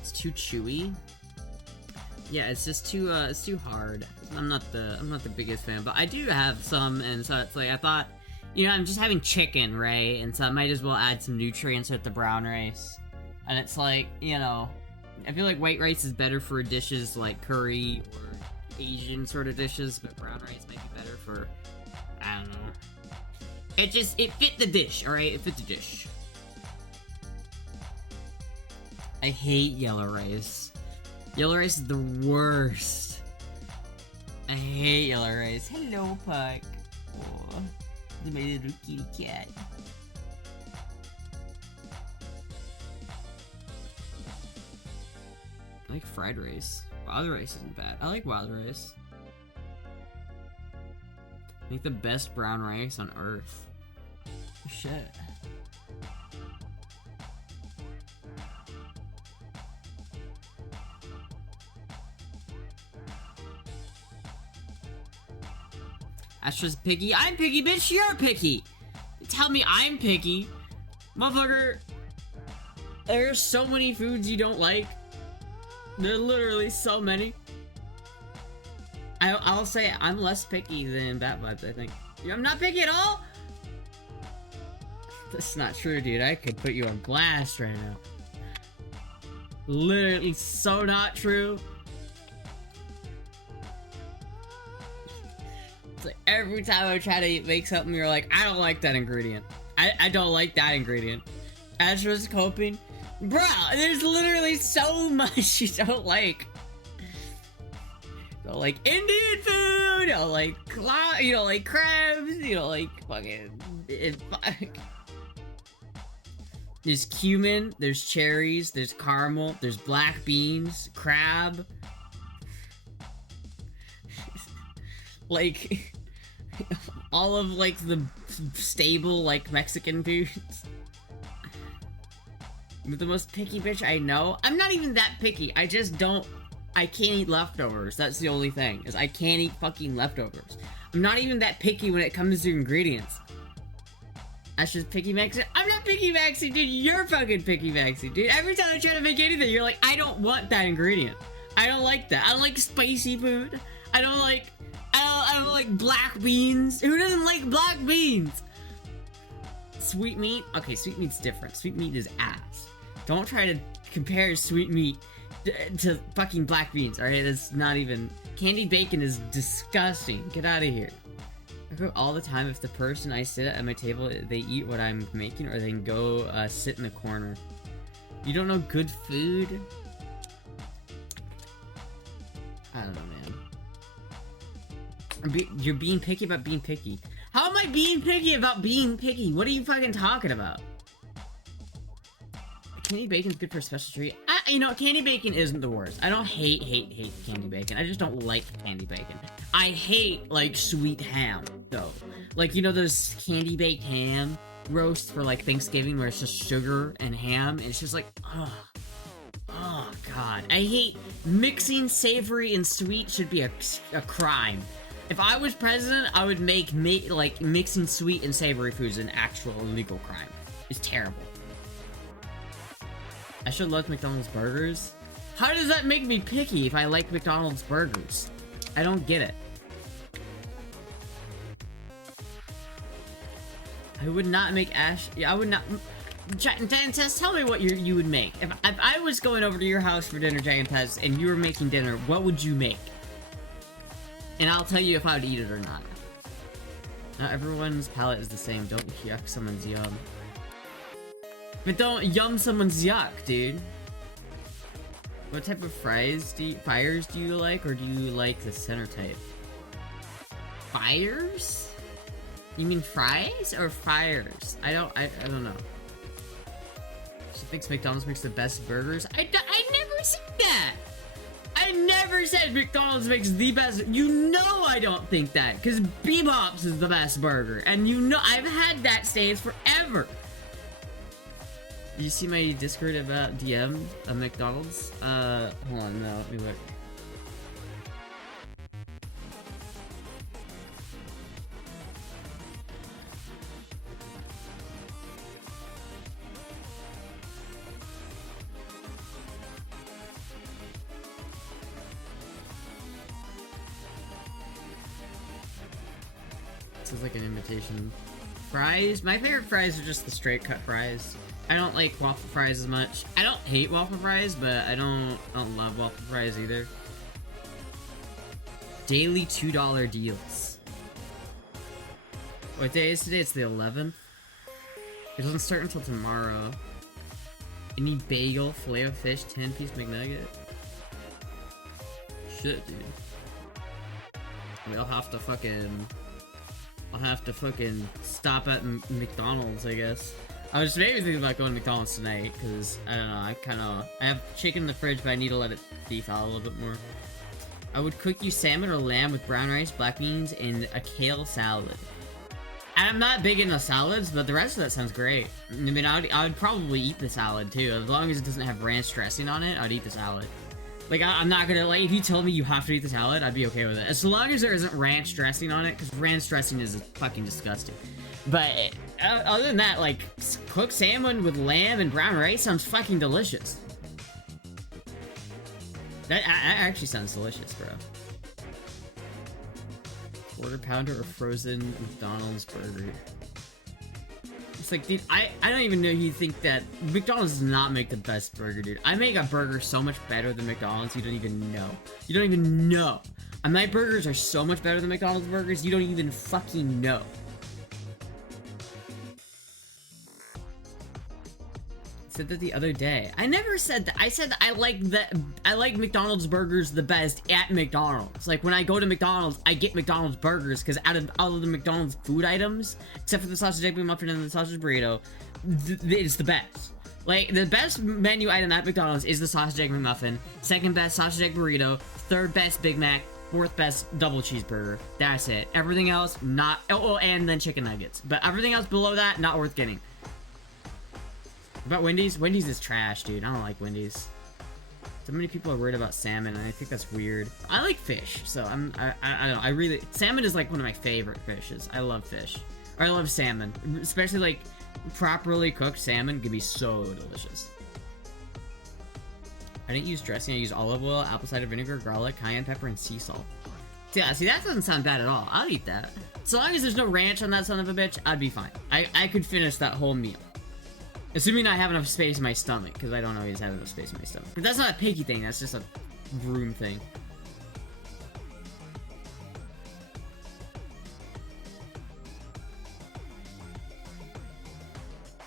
It's too chewy. Yeah, it's just too hard. I'm not the biggest fan, but I do have some, and so it's like I thought, you know, I'm just having chicken, right? And so I might as well add some nutrients with the brown rice. And it's like, you know, I feel like white rice is better for dishes like curry or Asian sort of dishes, but brown rice might be better for, I don't know. It fit the dish, alright? It fit the dish. I hate yellow rice. Yellow rice is the worst. I hate yellow rice. Hello, Puck. Oh, my little kitty cat. I like fried rice. Wild rice isn't bad. I like wild rice. I think the best brown rice on earth. Shit. Astra's picky. I'm picky, bitch. You're picky. Tell me I'm picky. Motherfucker. There's so many foods you don't like. There are literally so many. I'll say I'm less picky than Bat Vibes, I think. I'm not picky at all? That's not true, dude. I could put you on blast right now. Literally so not true. It's like every time I try to make something, you're like, I don't like that ingredient. I don't like that ingredient. Astra's coping. Bro, there's literally so much you don't like. So, like, Indian food! seafood, I like like crabs, like fucking there's cumin, there's cherries, there's caramel, there's black beans, crab. Like all of like the stable like Mexican foods. The most picky bitch I know. I'm not even that picky. I can't eat leftovers. That's the only thing, is I can't eat fucking leftovers. I'm not even that picky when it comes to ingredients. That's just picky Maxi. I'm not picky Maxi, dude. You're fucking picky Maxi, dude. Every time I try to make anything, you're like, I don't want that ingredient. I don't like that. I don't like spicy food. I don't like black beans. Who doesn't like black beans? Sweet meat? Okay, sweet meat's different. Sweet meat is ass. Don't try to compare sweet meat to fucking black beans, alright? That's not even... Candied bacon is disgusting. Get out of here. I go all the time, if the person I sit at my table, they eat what I'm making, or they can go sit in the corner. You don't know good food? I don't know, man. You're being picky about being picky. How am I being picky about being picky? What are you fucking talking about? Candy bacon's good for a special treat. Candy bacon isn't the worst. I don't hate candy bacon. I just don't like candy bacon. I hate, like, sweet ham, though. Like, those candy baked ham roasts for, like, Thanksgiving where it's just sugar and ham, and it's just like, oh, God. I hate mixing savory and sweet should be a crime. If I was president, I would make mixing sweet and savory foods an actual illegal crime. It's terrible. I should love McDonald's burgers. How does that make me picky if I like McDonald's burgers? I don't get it. I would not make I would not... Giant Test, tell me what you would make. If I was going over to your house for dinner, Giant Test, and you were making dinner, what would you make? And I'll tell you if I would eat it or not. Not everyone's palate is the same. Don't yuck someone's yum. But don't yum someone's yuck, dude. What type of fires do you like, or do you like the center type? Fires? You mean fries or fires? I don't know. She thinks McDonald's makes the best burgers. I never said that. I never said McDonald's makes the best. I don't think that, because Bebop's is the best burger, and I've had that stance forever. Did you see my Discord about DM of McDonald's? Hold on, no, let me look. This is like an invitation. Fries? My favorite fries are just the straight cut fries. I don't like waffle fries as much. I don't hate waffle fries, but I don't love waffle fries either. Daily $2 deals. What day is today? It's the 11th. It doesn't start until tomorrow. Any bagel, Filet-O-Fish, 10-piece McNugget. Shit, dude. I'll have to fucking stop at McDonald's, I guess. I was maybe thinking about going to McDonald's tonight, because, I don't know, I have chicken in the fridge, but I need to let it beef out a little bit more. I would cook you salmon or lamb with brown rice, black beans, and a kale salad. I'm not big into salads, but the rest of that sounds great. I mean, I would probably eat the salad, too. As long as it doesn't have ranch dressing on it, I'd eat the salad. Like, I'm not gonna, like, if you told me you have to eat the salad, I'd be okay with it. As long as there isn't ranch dressing on it, because ranch dressing is fucking disgusting. But other than that, like, cooked salmon with lamb and brown rice sounds fucking delicious. That actually sounds delicious, bro. Quarter pounder or frozen McDonald's burger. It's like, dude, I don't even know you think that McDonald's does not make the best burger, dude. I make a burger so much better than McDonald's, you don't even know. You don't even know. And my burgers are so much better than McDonald's burgers, you don't even fucking know. said that the other day. I never said that. I said that I like McDonald's burgers the best at McDonald's. Like when I go to McDonald's, I get McDonald's burgers because out of all of the McDonald's food items, except for the sausage egg McMuffin and the sausage burrito, it's the best. Like the best menu item at McDonald's is the sausage egg McMuffin. Second best sausage egg burrito. Third best Big Mac. Fourth best double cheeseburger. That's it. Everything else not. Oh, and then chicken nuggets. But everything else below that not worth getting. About Wendy's? Wendy's is trash, dude. I don't like Wendy's. So many people are worried about salmon, and I think that's weird. I like fish, so I don't know. I really... Salmon is like one of my favorite fishes. I love fish. Or I love salmon. Especially like properly cooked salmon can be so delicious. I didn't use dressing. I used olive oil, apple cider vinegar, garlic, cayenne pepper, and sea salt. Yeah, see, that doesn't sound bad at all. I'll eat that. So long as there's no ranch on that son of a bitch, I'd be fine. I could finish that whole meal. Assuming I have enough space in my stomach, because I don't always have enough space in my stomach. But that's not a picky thing, that's just a room thing.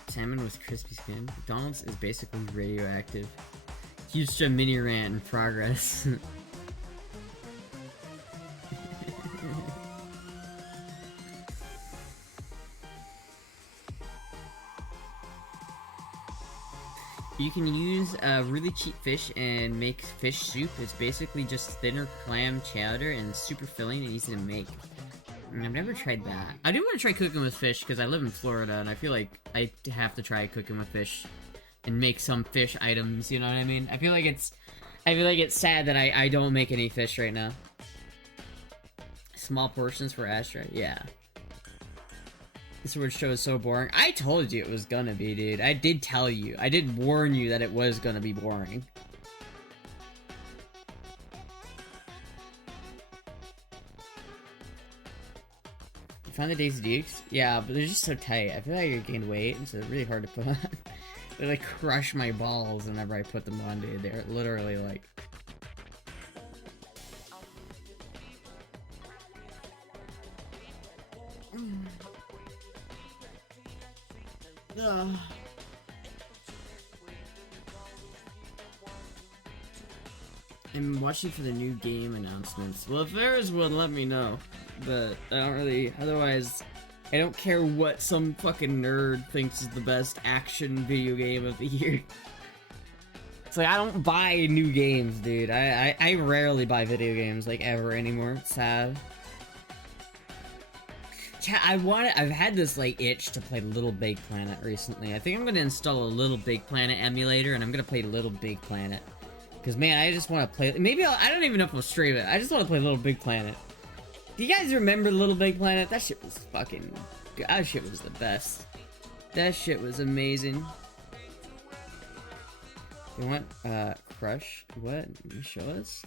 Salmon with crispy skin. McDonald's is basically radioactive. Huge mini rant in progress. You can use really cheap fish and make fish soup. It's basically just thinner clam chowder and super filling and easy to make. And I've never tried that. I do want to try cooking with fish because I live in Florida and I feel like I have to try cooking with fish and make some fish items, you know what I mean? I feel like it's sad that I don't make any fish right now. Small portions for Astra? Yeah. This word show is so boring. I told you it was gonna be, dude. I did tell you. I did warn you that it was gonna be boring. You found the Daisy Dukes? Yeah, but they're just so tight. I feel like I gained weight, and so they're really hard to put on. They like crush my balls whenever I put them on, dude. They're literally like... Ugh. I'm watching for the new game announcements. Well, if there is one, let me know. But I don't really... Otherwise, I don't care what some fucking nerd thinks is the best action video game of the year. It's like, I don't buy new games, dude. I rarely buy video games, like, ever anymore. It's sad. I've had this, like, itch to play Little Big Planet recently. I think I'm gonna install a Little Big Planet emulator, and I'm gonna play Little Big Planet. Because, man, I just want to play... Maybe I don't even know if I'll stream it. I just want to play Little Big Planet. Do you guys remember Little Big Planet? That shit was fucking... That shit was the best. That shit was amazing. You want, Crush? What? Show us?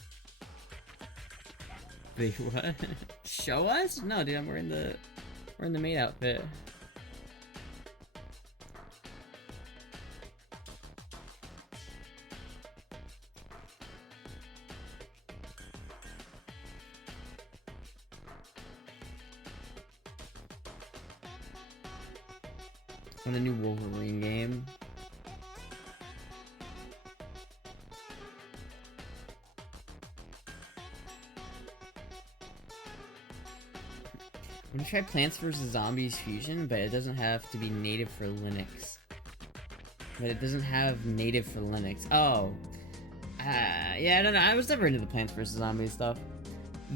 Wait, what? Show us? No, dude, I'm wearing the maid outfit. On a new Wolverine game. I'm gonna try Plants vs. Zombies Fusion, but it doesn't have to be native for Linux. But it doesn't have native for Linux. Oh. Yeah, I don't know. I was never into the Plants vs. Zombies stuff.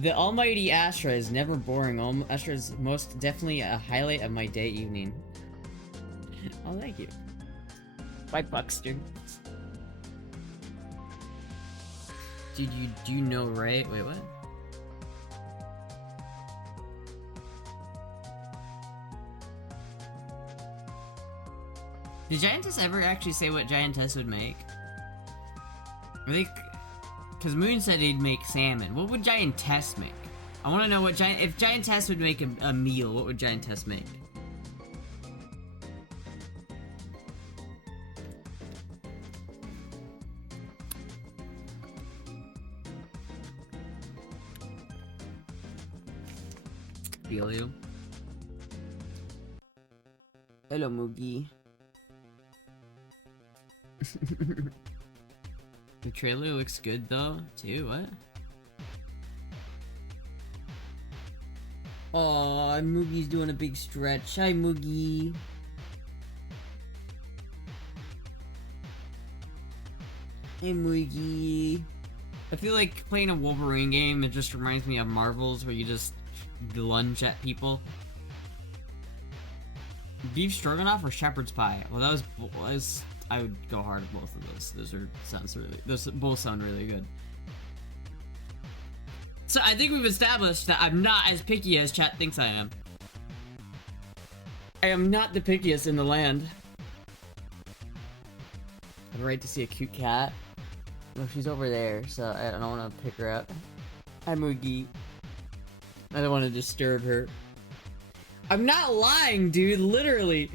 The almighty Astra is never boring. Astra is most definitely a highlight of my day evening. Oh, thank you. Bye, Buxton. Dude, you do know, right? Wait, what? Did Giantess ever actually say what Giantess would make? Are they... Because Moon said he'd make salmon. What would Giantess make? I want to know what if Giantess would make a meal, what would Giantess make? Feel you. Hello, Moogie. The trailer looks good though, too. What? Oh, Moogie's doing a big stretch. Hi, Moogie. Hey, Moogie. I feel like playing a Wolverine game, it just reminds me of Marvels, where you just lunge at people. Beef stroganoff or shepherd's pie? Well, that was I would go hard at both of those. Those both sound really good. So I think we've established that I'm not as picky as chat thinks I am. I am not the pickiest in the land. I'm right to see a cute cat. No, she's over there, so I don't want to pick her up. Hi, Moogie. I don't want to disturb her. I'm not lying, dude. Literally.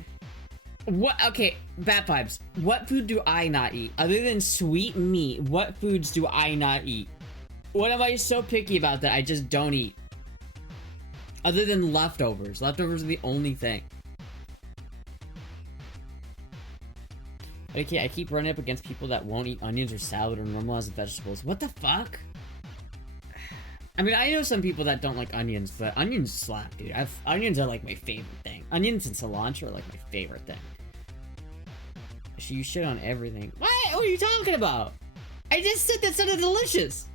What? Okay, bad vibes. What food do I not eat? Other than sweet meat, what foods do I not eat? What am I so picky about that I just don't eat? Other than leftovers. Leftovers are the only thing. Okay, I keep running up against people that won't eat onions or salad or normalized vegetables. What the fuck? I mean, I know some people that don't like onions, but onions slap, dude. Onions are like my favorite thing. Onions and cilantro are like my favorite thing. You shit on everything. What are you talking about? I just said that sounded delicious.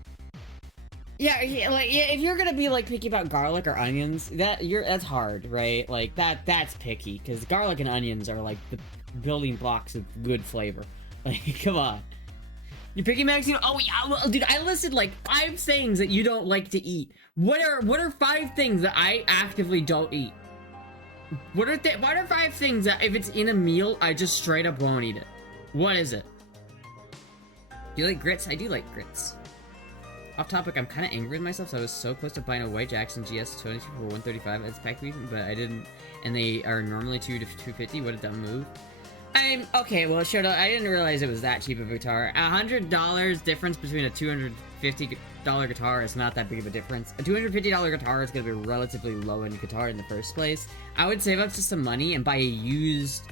Yeah, like if you're gonna be like picky about garlic or onions, that's hard, right? Like that's picky, because garlic and onions are like the building blocks of good flavor. Like, come on. You picky, Maxine? Oh yeah, well, dude, I listed like 5 things that you don't like to eat. What are 5 things that I actively don't eat? What are 5 things that if it's in a meal, I just straight up won't eat it? What is it? Do you like grits? I do like grits. Off topic, I'm kind of angry with myself, so I was so close to buying a White Jackson GS22 for 135 as pack beef, but I didn't, and they are normally $2 to $250. What a dumb move. Okay, well, Shoto, I didn't realize it was that cheap of a guitar. $100 difference between a $250 guitar is not that big of a difference. A $250 guitar is going to be a relatively low-end guitar in the first place. I would save up just some money and buy a used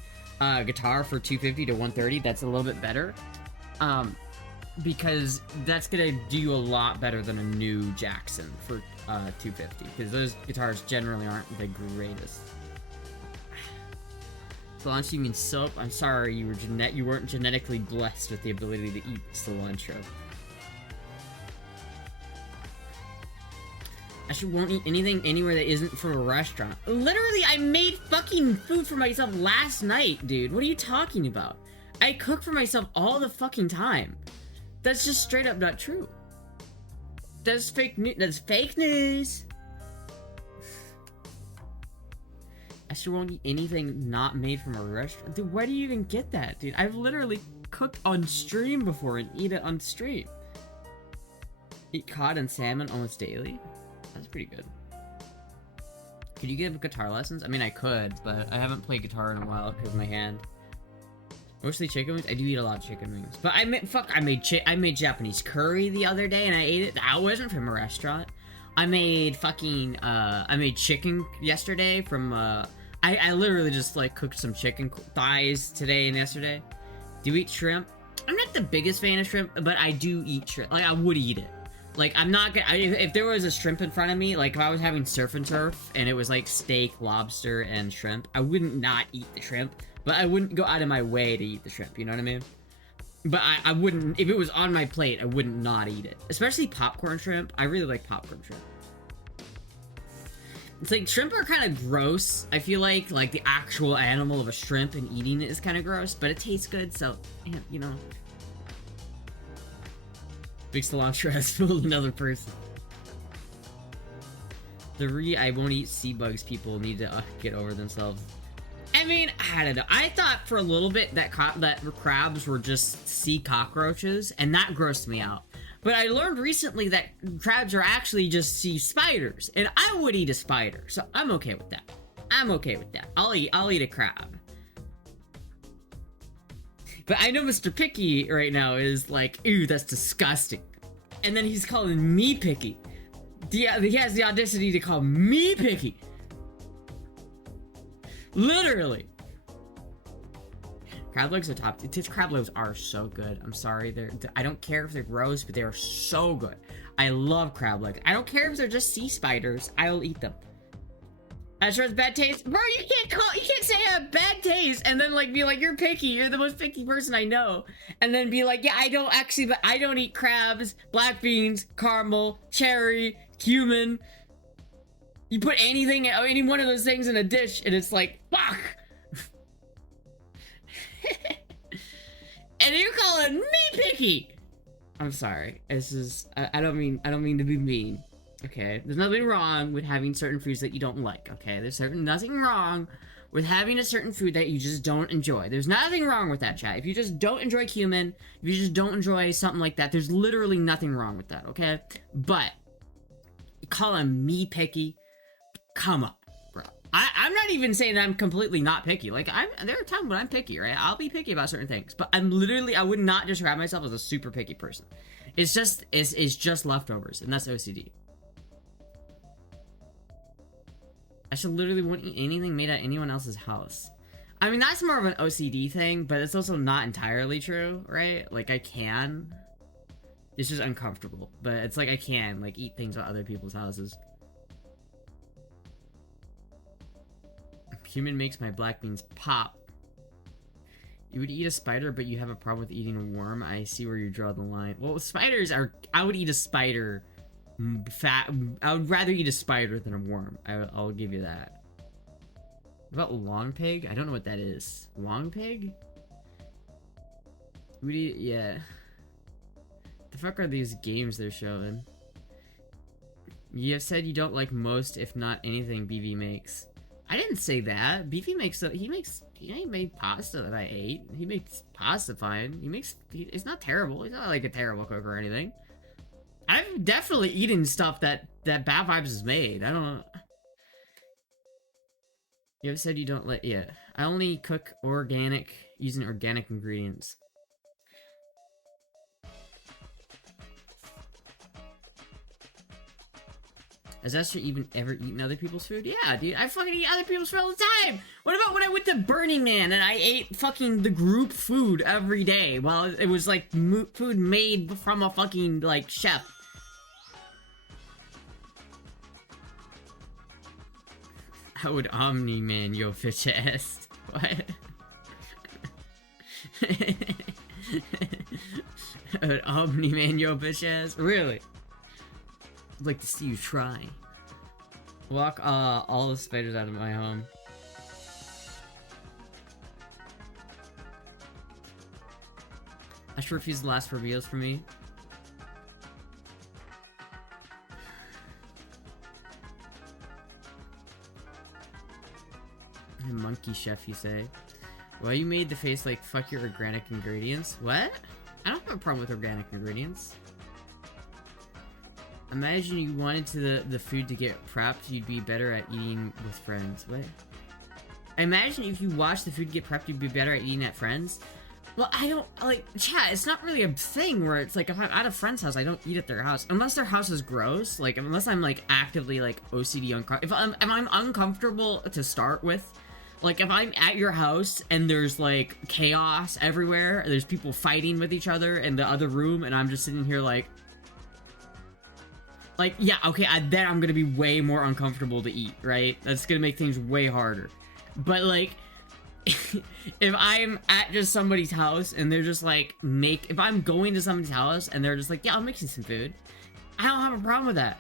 guitar for $250 to $130. That's a little bit better. Because that's gonna do you a lot better than a new Jackson for $250, because those guitars generally aren't the greatest. Cilantro, you mean soap? I'm sorry, you weren't genetically blessed with the ability to eat cilantro. I won't eat anything anywhere that isn't from a restaurant. Literally, I made fucking food for myself last night, dude. What are you talking about? I cook for myself all the fucking time. That's just straight up not true. That's fake news. That's fake news. I sure won't eat anything not made from a restaurant. Dude, where do you even get that, dude? I've literally cooked on stream before and eat it on stream. Eat cod and salmon almost daily. That's pretty good. Could you give guitar lessons? I mean, I could, but I haven't played guitar in a while because of my hand. Mostly chicken wings. I do eat a lot of chicken wings, but I made Japanese curry the other day and I ate it. That wasn't from a restaurant. I made chicken yesterday from I literally just like cooked some chicken thighs today and yesterday. Do you eat shrimp? I'm not the biggest fan of shrimp, but I do eat shrimp. Like, I would eat it. Like, I'm not gonna, if there was a shrimp in front of me, like if I was having surf and turf and it was like steak, lobster, and shrimp, I wouldn't not eat the shrimp. But I wouldn't go out of my way to eat the shrimp, you know what I mean? But I wouldn't, if it was on my plate, I wouldn't not eat it. Especially popcorn shrimp. I really like popcorn shrimp. It's like, shrimp are kind of gross. I feel like the actual animal of a shrimp and eating it is kind of gross, but it tastes good, so, you know. Big cilantro has fooled another person. I won't eat sea bugs people need to get over themselves. I mean, I don't know. I thought for a little bit that crabs were just sea cockroaches, and that grossed me out. But I learned recently that crabs are actually just sea spiders, and I would eat a spider, so I'm okay with that. I'm okay with that. I'll eat a crab. But I know Mr. Picky right now is like, ew, that's disgusting. And then he's calling me picky. He has the audacity to call me picky. Literally. Crab legs are top. Crab legs are so good. I'm sorry, I don't care if they're gross, but they are so good. I love crab legs. I don't care if they're just sea spiders. I'll eat them. As far as bad taste, bro, you can't say I have bad taste and then like be like you're picky. You're the most picky person I know, and then be like, yeah, I don't eat crabs, black beans, caramel, cherry, cumin. You put any one of those things in a dish, and it's like fuck. And you calling me picky? I'm sorry. This is I don't mean to be mean. Okay, there's nothing wrong with having certain foods that you don't like. Okay, there's nothing wrong with having a certain food that you just don't enjoy. There's nothing wrong with that, chat. If you just don't enjoy cumin, if you just don't enjoy something like that, there's literally nothing wrong with that. Okay, but calling me picky, come on, bro. I'm not even saying that I'm completely not picky. Like there are times when I'm picky, right? I'll be picky about certain things, but I would not describe myself as a super picky person. It's just leftovers, and that's OCD. I should literally won't eat anything made at anyone else's house. I mean, that's more of an OCD thing, but it's also not entirely true, right? Like, I can. It's just uncomfortable. But it's like I can, like, eat things at other people's houses. Cumin makes my black beans pop. You would eat a spider, but you have a problem with eating a worm? I see where you draw the line. Well, spiders are... I would eat a spider... I would rather eat a spider than a worm. I'll give you that. What about long pig? I don't know what that is. Long pig? Yeah. The fuck are these games they're showing? You have said you don't like most, if not anything, BV makes. I didn't say that. BV makes he made pasta that I ate. He makes pasta fine. It's not terrible. He's not like a terrible cook or anything. I've definitely eaten stuff that Bad Vibes has made. I don't... You have said you don't let... Yeah. I only cook using organic ingredients. Has Astra even ever eaten other people's food? Yeah, dude. I fucking eat other people's food all the time! What about when I went to Burning Man and I ate fucking the group food every day while it was like food made from a fucking, like, chef? I would Omni-Man your bitch ass. What? I would Omni-Man your bitch ass? Really? I'd like to see you try. Walk all the spiders out of my home. I sure refuse the last reveals for me. Monkey chef, you say? Why you made the face like fuck your organic ingredients? What? I don't have a problem with organic ingredients. Imagine you wanted the food to get prepped, you'd be better at eating with friends. What? I imagine if you watch the food get prepped, you'd be better at eating at friends. Well, I don't, like, chat, it's not really a thing where it's like, if I'm at a friend's house, I don't eat at their house. Unless their house is gross, like, unless I'm, like, actively, like, OCD uncomfortable. If I'm uncomfortable to start with, like, if I'm at your house and there's, like, chaos everywhere, there's people fighting with each other in the other room, and I'm just sitting here, like, yeah, okay, then I'm gonna be way more uncomfortable to eat, right? That's gonna make things way harder. But, like, if I'm at just somebody's house and they're just, like, if I'm going to somebody's house and they're just like, yeah, I'll make you some food, I don't have a problem with that.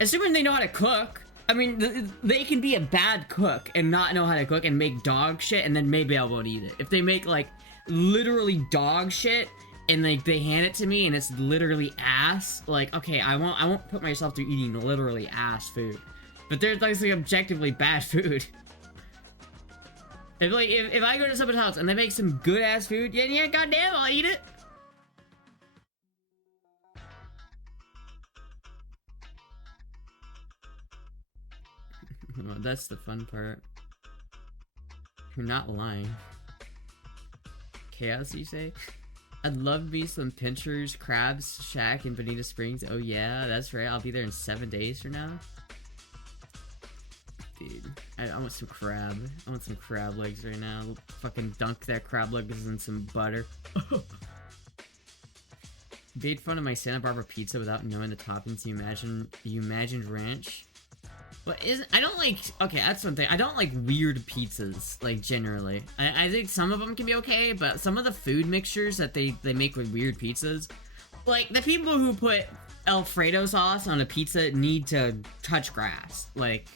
Assuming they know how to cook. I mean, they can be a bad cook and not know how to cook and make dog shit, and then maybe I won't eat it. If they make, like, literally dog shit and, like, they hand it to me and it's literally ass, like, okay, I won't put myself through eating literally ass food. But there's, like, objectively bad food. If I go to someone's house and they make some good ass food, yeah, goddamn, I'll eat it. Well, that's the fun part. You're not lying. Chaos, you say? I'd love me some Pinchers, Crabs, Shack, in Bonita Springs. Oh yeah, that's right. I'll be there in 7 days from now. Dude, I want some crab. I want some crab legs right now. Fucking dunk that crab legs in some butter. Made fun of my Santa Barbara pizza without knowing the toppings. You imagined ranch. But I don't like, okay, that's one thing. I don't like weird pizzas, like, generally. I think some of them can be okay, but some of the food mixtures that they make with weird pizzas, like, the people who put Alfredo sauce on a pizza need to touch grass. Like,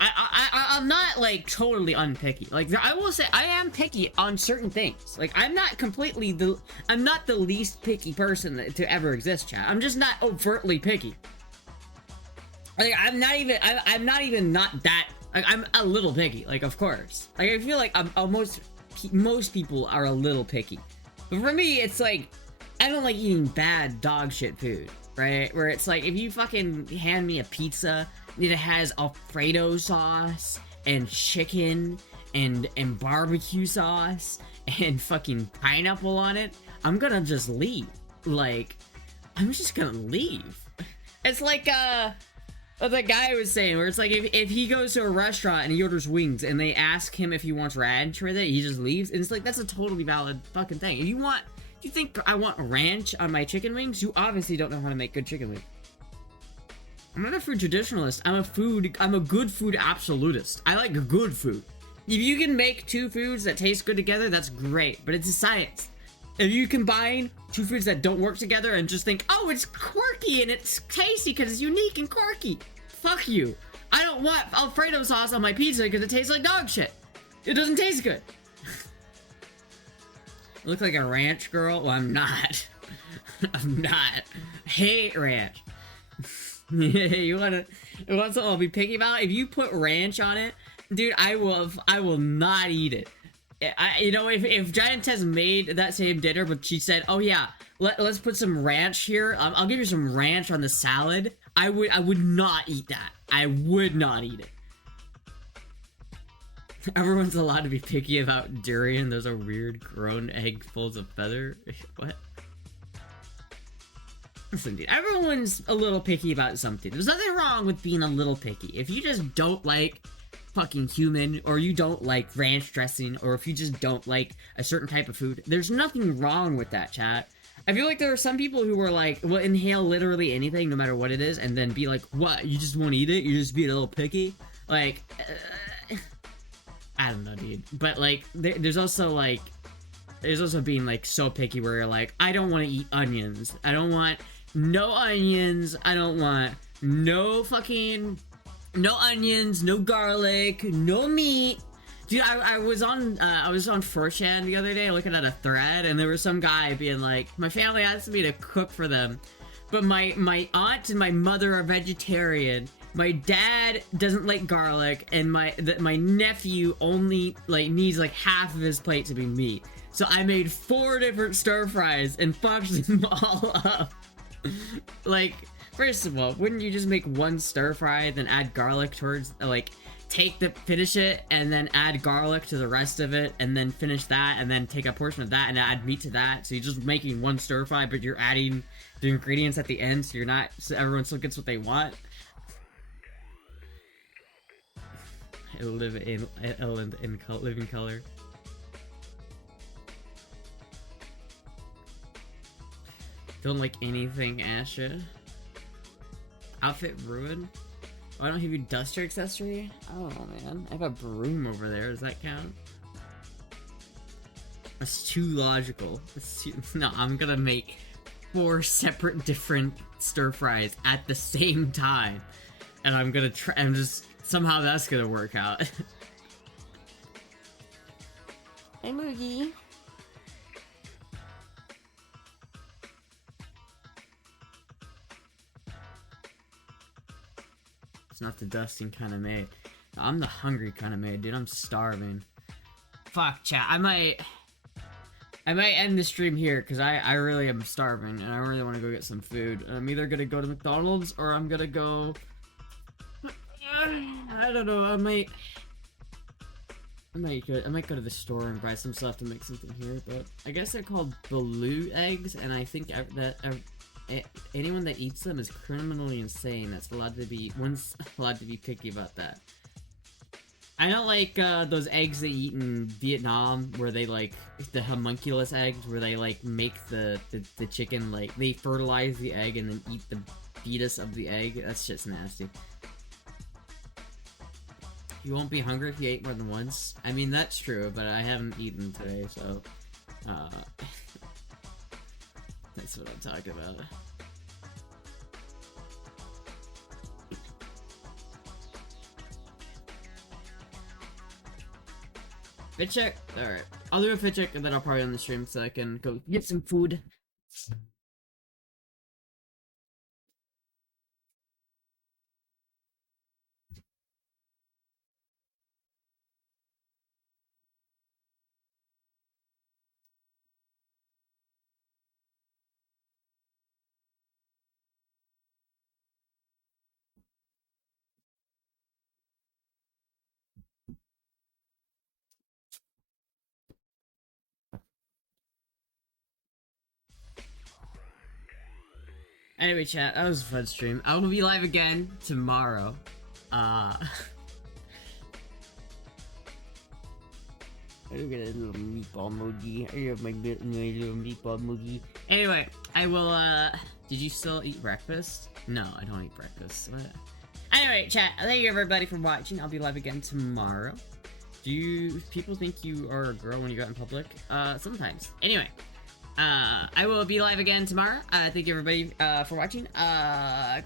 I'm not, like, totally unpicky. Like, I will say, I am picky on certain things. Like, I'm not the least picky person to ever exist, chat. I'm just not overtly picky. Like, I'm not even not that, like, I'm a little picky, like, of course. Like, I feel like most people are a little picky. But for me, it's like, I don't like eating bad dog shit food, right? Where it's like, if you fucking hand me a pizza that has Alfredo sauce, and chicken, and barbecue sauce, and fucking pineapple on it, I'm gonna just leave. Like, I'm just gonna leave. It's like, what the guy was saying, where it's like, if he goes to a restaurant and he orders wings and they ask him if he wants ranch with it, he just leaves. And it's like, that's a totally valid fucking thing. If you think I want ranch on my chicken wings, you obviously don't know how to make good chicken wings. I'm not a food traditionalist. I'm a good food absolutist. I like good food. If you can make two foods that taste good together, that's great, but it's a science. If you combine two foods that don't work together and just think, oh, it's quirky and it's tasty because it's unique and quirky, fuck you. I don't want Alfredo sauce on my pizza because it tastes like dog shit. It doesn't taste good. I look like a ranch girl? Well, I'm not. I'm not. I hate ranch. You want something I'll be picky about? If you put ranch on it, dude, I will not eat it. You know, if Giant Tess made that same dinner, but she said, oh yeah, let's put some ranch here, I'll give you some ranch on the salad, I would not eat that. I would not eat it. Everyone's allowed to be picky about durian. Those are weird grown eggfuls of feather. What? Listen, dude, everyone's a little picky about something. There's nothing wrong with being a little picky. If you just don't like fucking human, or you don't like ranch dressing, or if you just don't like a certain type of food, there's nothing wrong with that, chat. I feel like there are some people who are like, will inhale literally anything, no matter what it is, and then be like, what, you just won't eat it? You're just being a little picky? Like, I don't know, dude. But, like, there's also being, like, so picky where you're like, I don't want to eat onions. I don't want no onions. I don't want no onions, no garlic, no meat. Dude, I was on 4chan the other day looking at a thread, and there was some guy being like, my family asked me to cook for them, but my aunt and my mother are vegetarian. My dad doesn't like garlic, and my nephew only needs half of his plate to be meat. So I made 4 different stir fries and fucked them all up. Like, first of all, wouldn't you just make one stir fry, then add garlic towards, finish it, and then add garlic to the rest of it, and then finish that, and then take a portion of that and add meat to that? So you're just making one stir fry, but you're adding the ingredients at the end, so everyone still gets what they want. It'll live in living color. Don't like anything, Astra. Outfit ruined? Why don't I have your duster accessory? I don't know, man. I have a broom over there. Does that count? That's too logical. No, I'm gonna make 4 separate different stir fries at the same time. And I'm gonna try. Somehow that's gonna work out. Hey, Moogie. It's not the dusting kind of maid. I'm the hungry kind of maid, dude. I'm starving. Fuck, chat. I might end the stream here, because I really am starving, and I really want to go get some food. I'm either gonna go to McDonald's, or I'm gonna go... I don't know, I might go to the store and buy some stuff to make something here, but I guess they're called blue eggs, and I think that anyone that eats them is criminally insane. One's allowed to be picky about that. I don't like those eggs they eat in Vietnam, where they like the homunculus eggs, where they like make the chicken like they fertilize the egg and then eat the fetus of the egg. That's just nasty. You won't be hungry if you ate more than once. I mean, that's true, but I haven't eaten today, so that's what I'm talking about. Fit check? Alright. I'll do a fit check and then I'll probably on the stream so I can go get some food. Anyway, chat, that was a fun stream. I will be live again tomorrow. I look at a little meatball emoji. I have my little meatball emoji. Anyway, I will, did you still eat breakfast? No, I don't eat breakfast. Anyway, chat, thank you everybody for watching. I'll be live again tomorrow. Do people think you are a girl when you go out in public? Sometimes. Anyway. I will be live again tomorrow. Thank you everybody for watching. Bye!